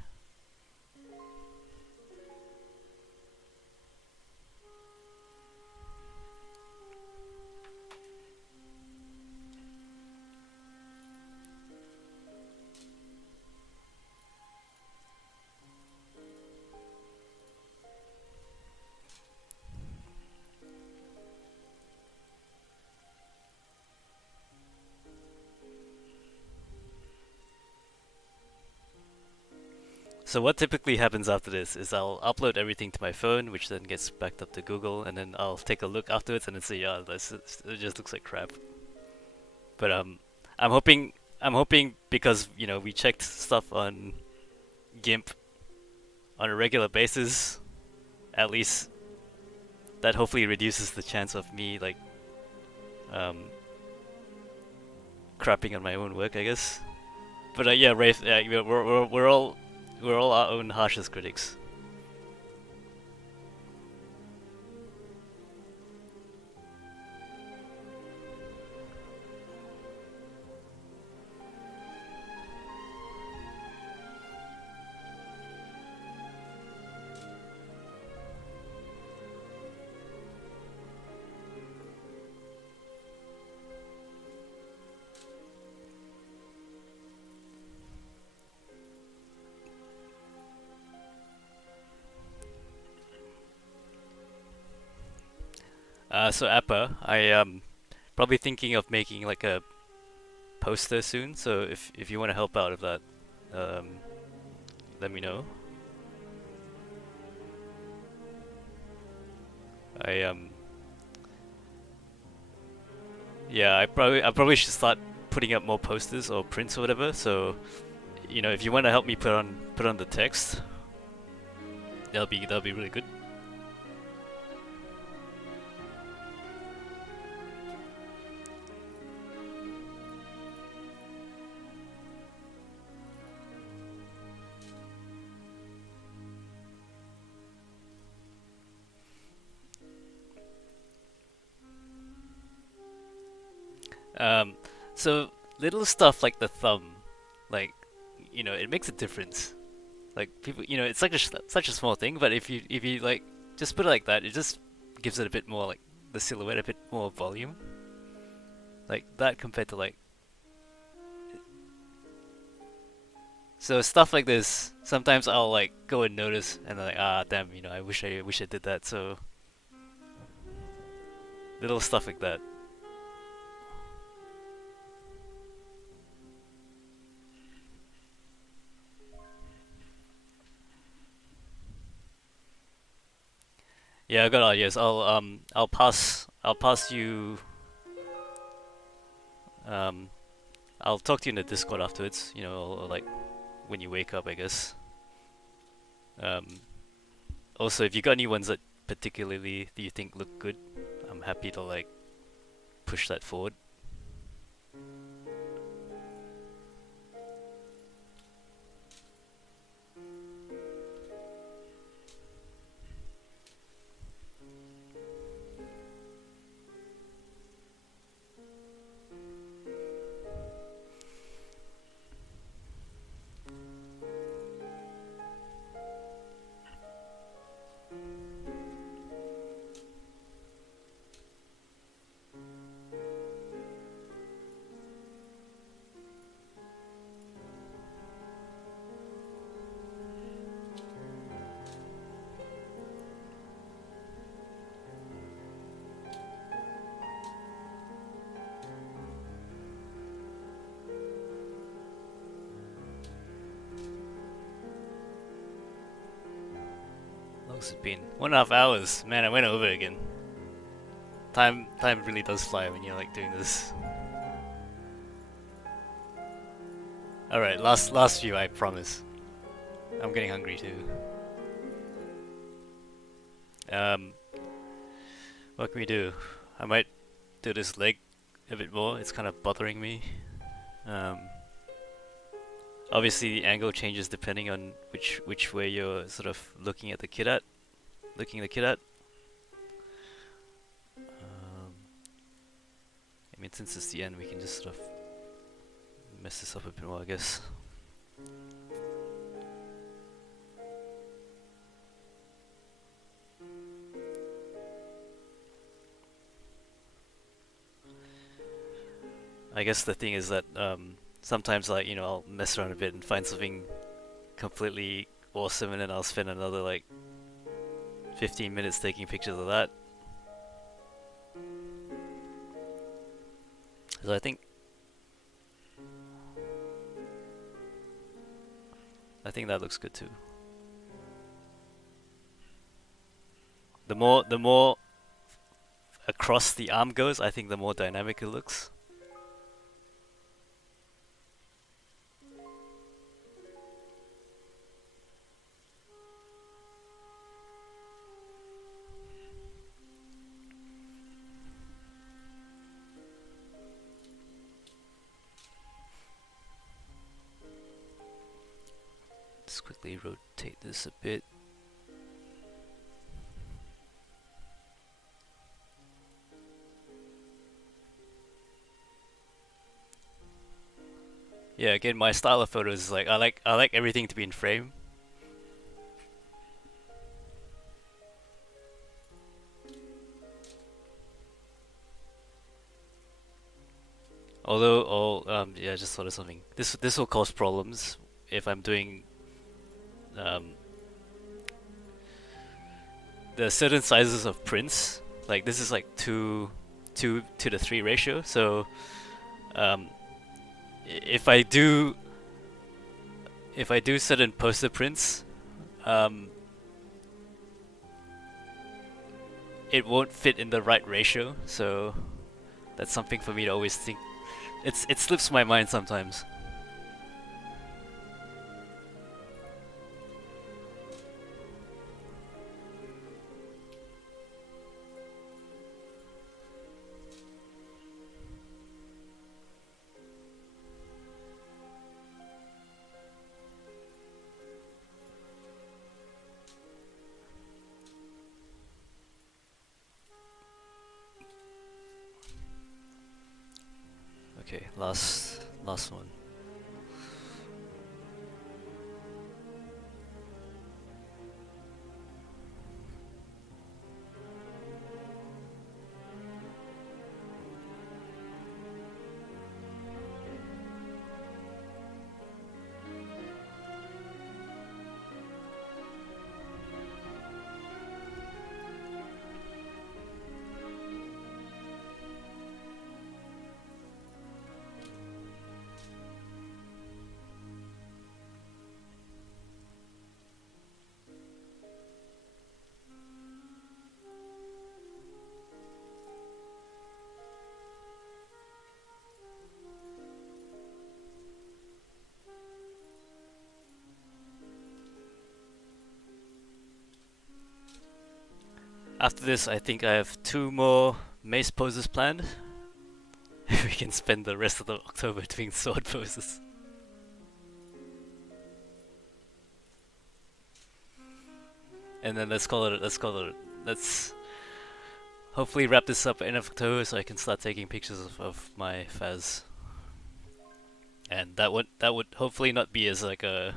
So what typically happens after this is I'll upload everything to my phone, which then gets backed up to Google, and then I'll take a look afterwards and then say, yeah, it just looks like crap. But I'm hoping because we checked stuff on GIMP on a regular basis, at least that hopefully reduces the chance of me like um, crapping on my own work, I guess. But yeah, Rafe, yeah, we're all our own harshest critics. So Appa, I probably thinking of making like a poster soon. So if you want to help out with that, um, let me know. I Yeah, I probably should start putting up more posters or prints or whatever. So if you want to help me put on the text, that'll be really good. Um, so little stuff like the thumb, like it makes a difference. Like people, it's such a small thing, but if you like just put it like that, it just gives it a bit more like the silhouette a bit more volume, like that compared to like so stuff like this. Sometimes I'll like go and notice, and then like damn, I wish I did that. So little stuff like that. Yeah, I got ideas. I'll pass you um I'll talk to you in the Discord afterwards. Or like when you wake up, I guess. Um, Also, if you got any ones that particularly that you think look good, I'm happy to like push that forward. How long's it been? 1.5 hours. Man, I went over again. Time really does fly when you're like doing this. All right, last few, I promise. I'm getting hungry too. Um, what can we do? I might do this leg a bit more. It's kind of bothering me. Um, Obviously the angle changes depending on which way you're sort of looking the kid at. I mean, since it's the end, we can just sort of mess this up a bit more, I guess. I guess the thing is that sometimes like I'll mess around a bit and find something completely awesome, and then I'll spend another like 15 minutes taking pictures of that. So I think that looks good too. The more across the arm goes, I think the more dynamic it looks. Let's quickly rotate this a bit. Yeah, again, my style of photos is like I like everything to be in frame. Although, yeah, I just thought of something. This will cause problems if I'm doing um, the certain sizes of prints. Like this is like 2 to 3 ratio. So um, if I do certain poster prints, um, it won't fit in the right ratio. So that's something for me to always think. It slips my mind sometimes. Okay, last one. After this, I think I have 2 more mace poses planned. We can spend the rest of the October doing sword poses. And then let's hopefully wrap this up end of October so I can start taking pictures of my Faz. And that would hopefully not be as like a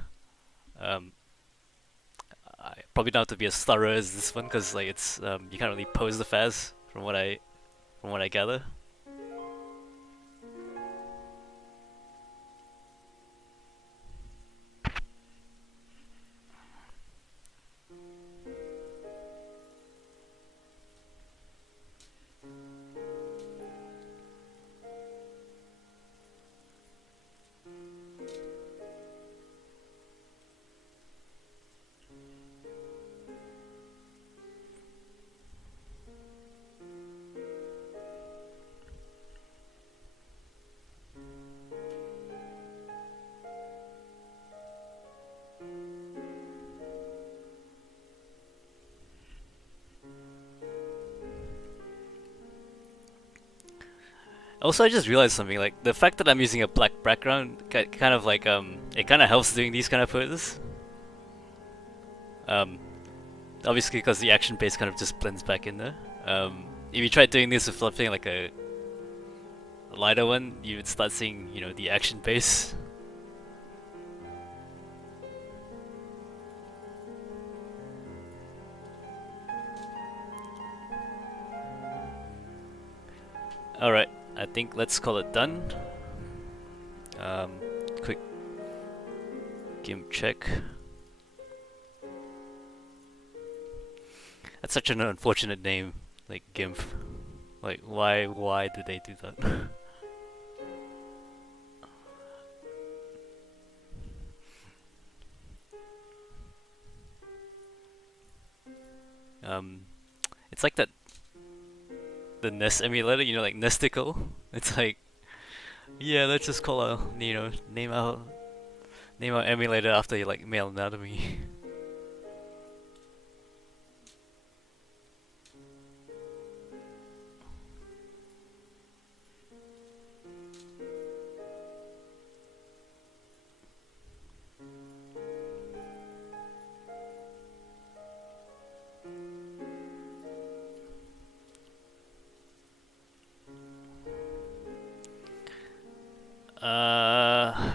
I probably don't have to be as thorough as this one because like it's you can't really pose the Faz from what I gather. Also, I just realized something. Like the fact that I'm using a black background, kind of like it kind of helps doing these kind of poses. Um, Obviously because the action base kind of just blends back in there. If you tried doing this with something like a lighter one, you would start seeing, you know, the action base. Alright, I think let's call it done. Quick GIMP check. That's such an unfortunate name, like GIMP. Like, why did they do that? It's like that, the Nest emulator, you know, like Nesticle. It's like, yeah, let's just call our, you know, name our emulator after like male anatomy.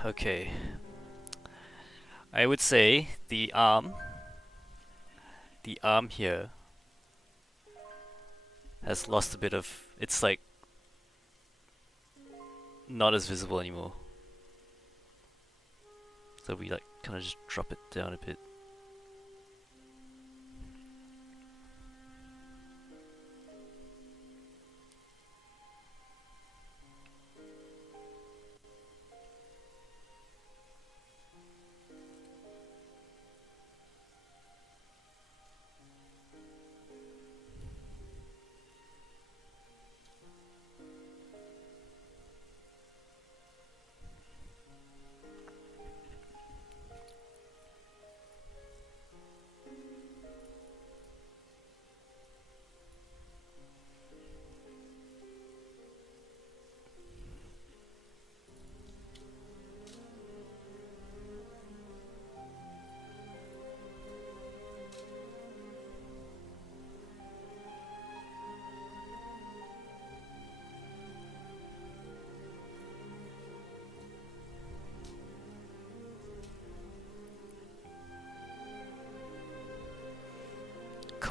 Okay. I would say the arm here has lost a bit of, it's like not as visible anymore. So we like kind of just drop it down a bit.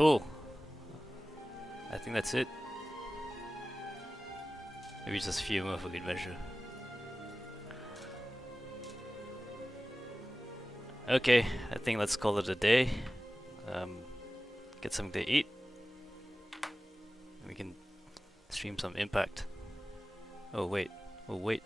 Cool. I think that's it. Maybe just a few more for good measure. Okay, I think let's call it a day. Get something to eat. We can stream some Impact. Oh wait, oh wait.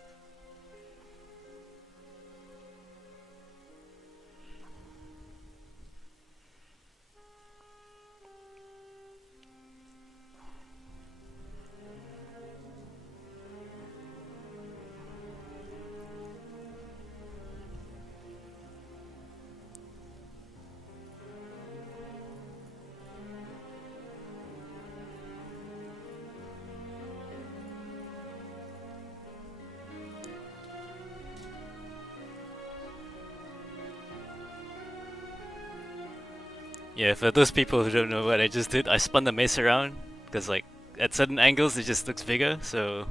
Yeah, for those people who don't know what I just did, I spun the mace around because like at certain angles it just looks bigger, so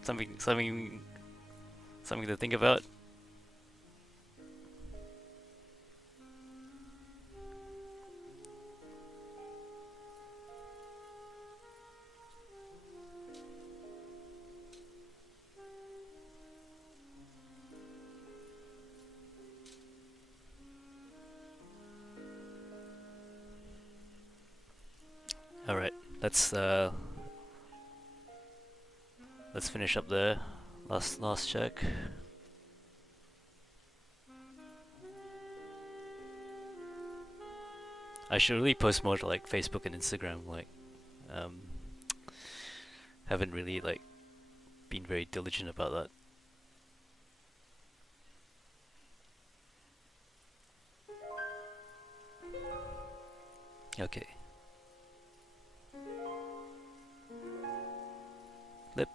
something to think about. All right, let's finish up the last check. I should really post more to like Facebook and Instagram. Like, um, haven't really like been very diligent about that. Okay. Lip.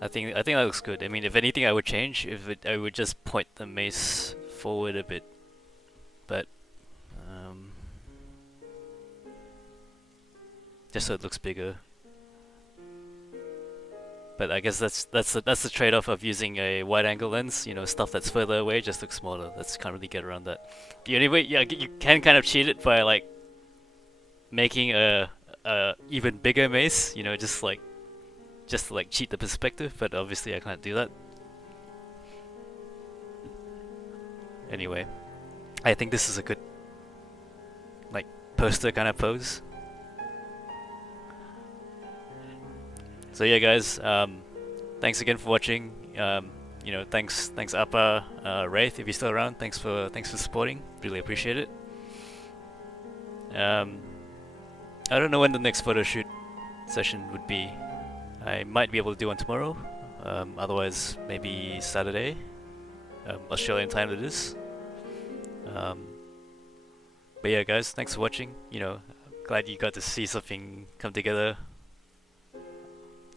I think that looks good. I mean, if anything, I would change. I would just point the mace forward a bit, but just so it looks bigger. But I guess that's the trade-off of using a wide-angle lens. You know, stuff that's further away just looks smaller. That's can't really get around that. The only way, yeah, you can kind of cheat it by like making a even bigger mace. You know, just to like cheat the perspective. But obviously, I can't do that. Anyway, I think this is a good like poster kind of pose. So yeah, guys, thanks again for watching. You know, thanks Appa, Wraith, if you're still around. Thanks for supporting. Really appreciate it. I don't know when the next photo shoot session would be. I might be able to do one tomorrow. Otherwise, maybe Saturday, Australian time it is. But yeah, guys, thanks for watching. You know, glad you got to see something come together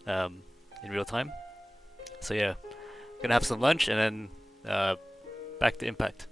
in real time. So yeah, gonna have some lunch and then back to Impact.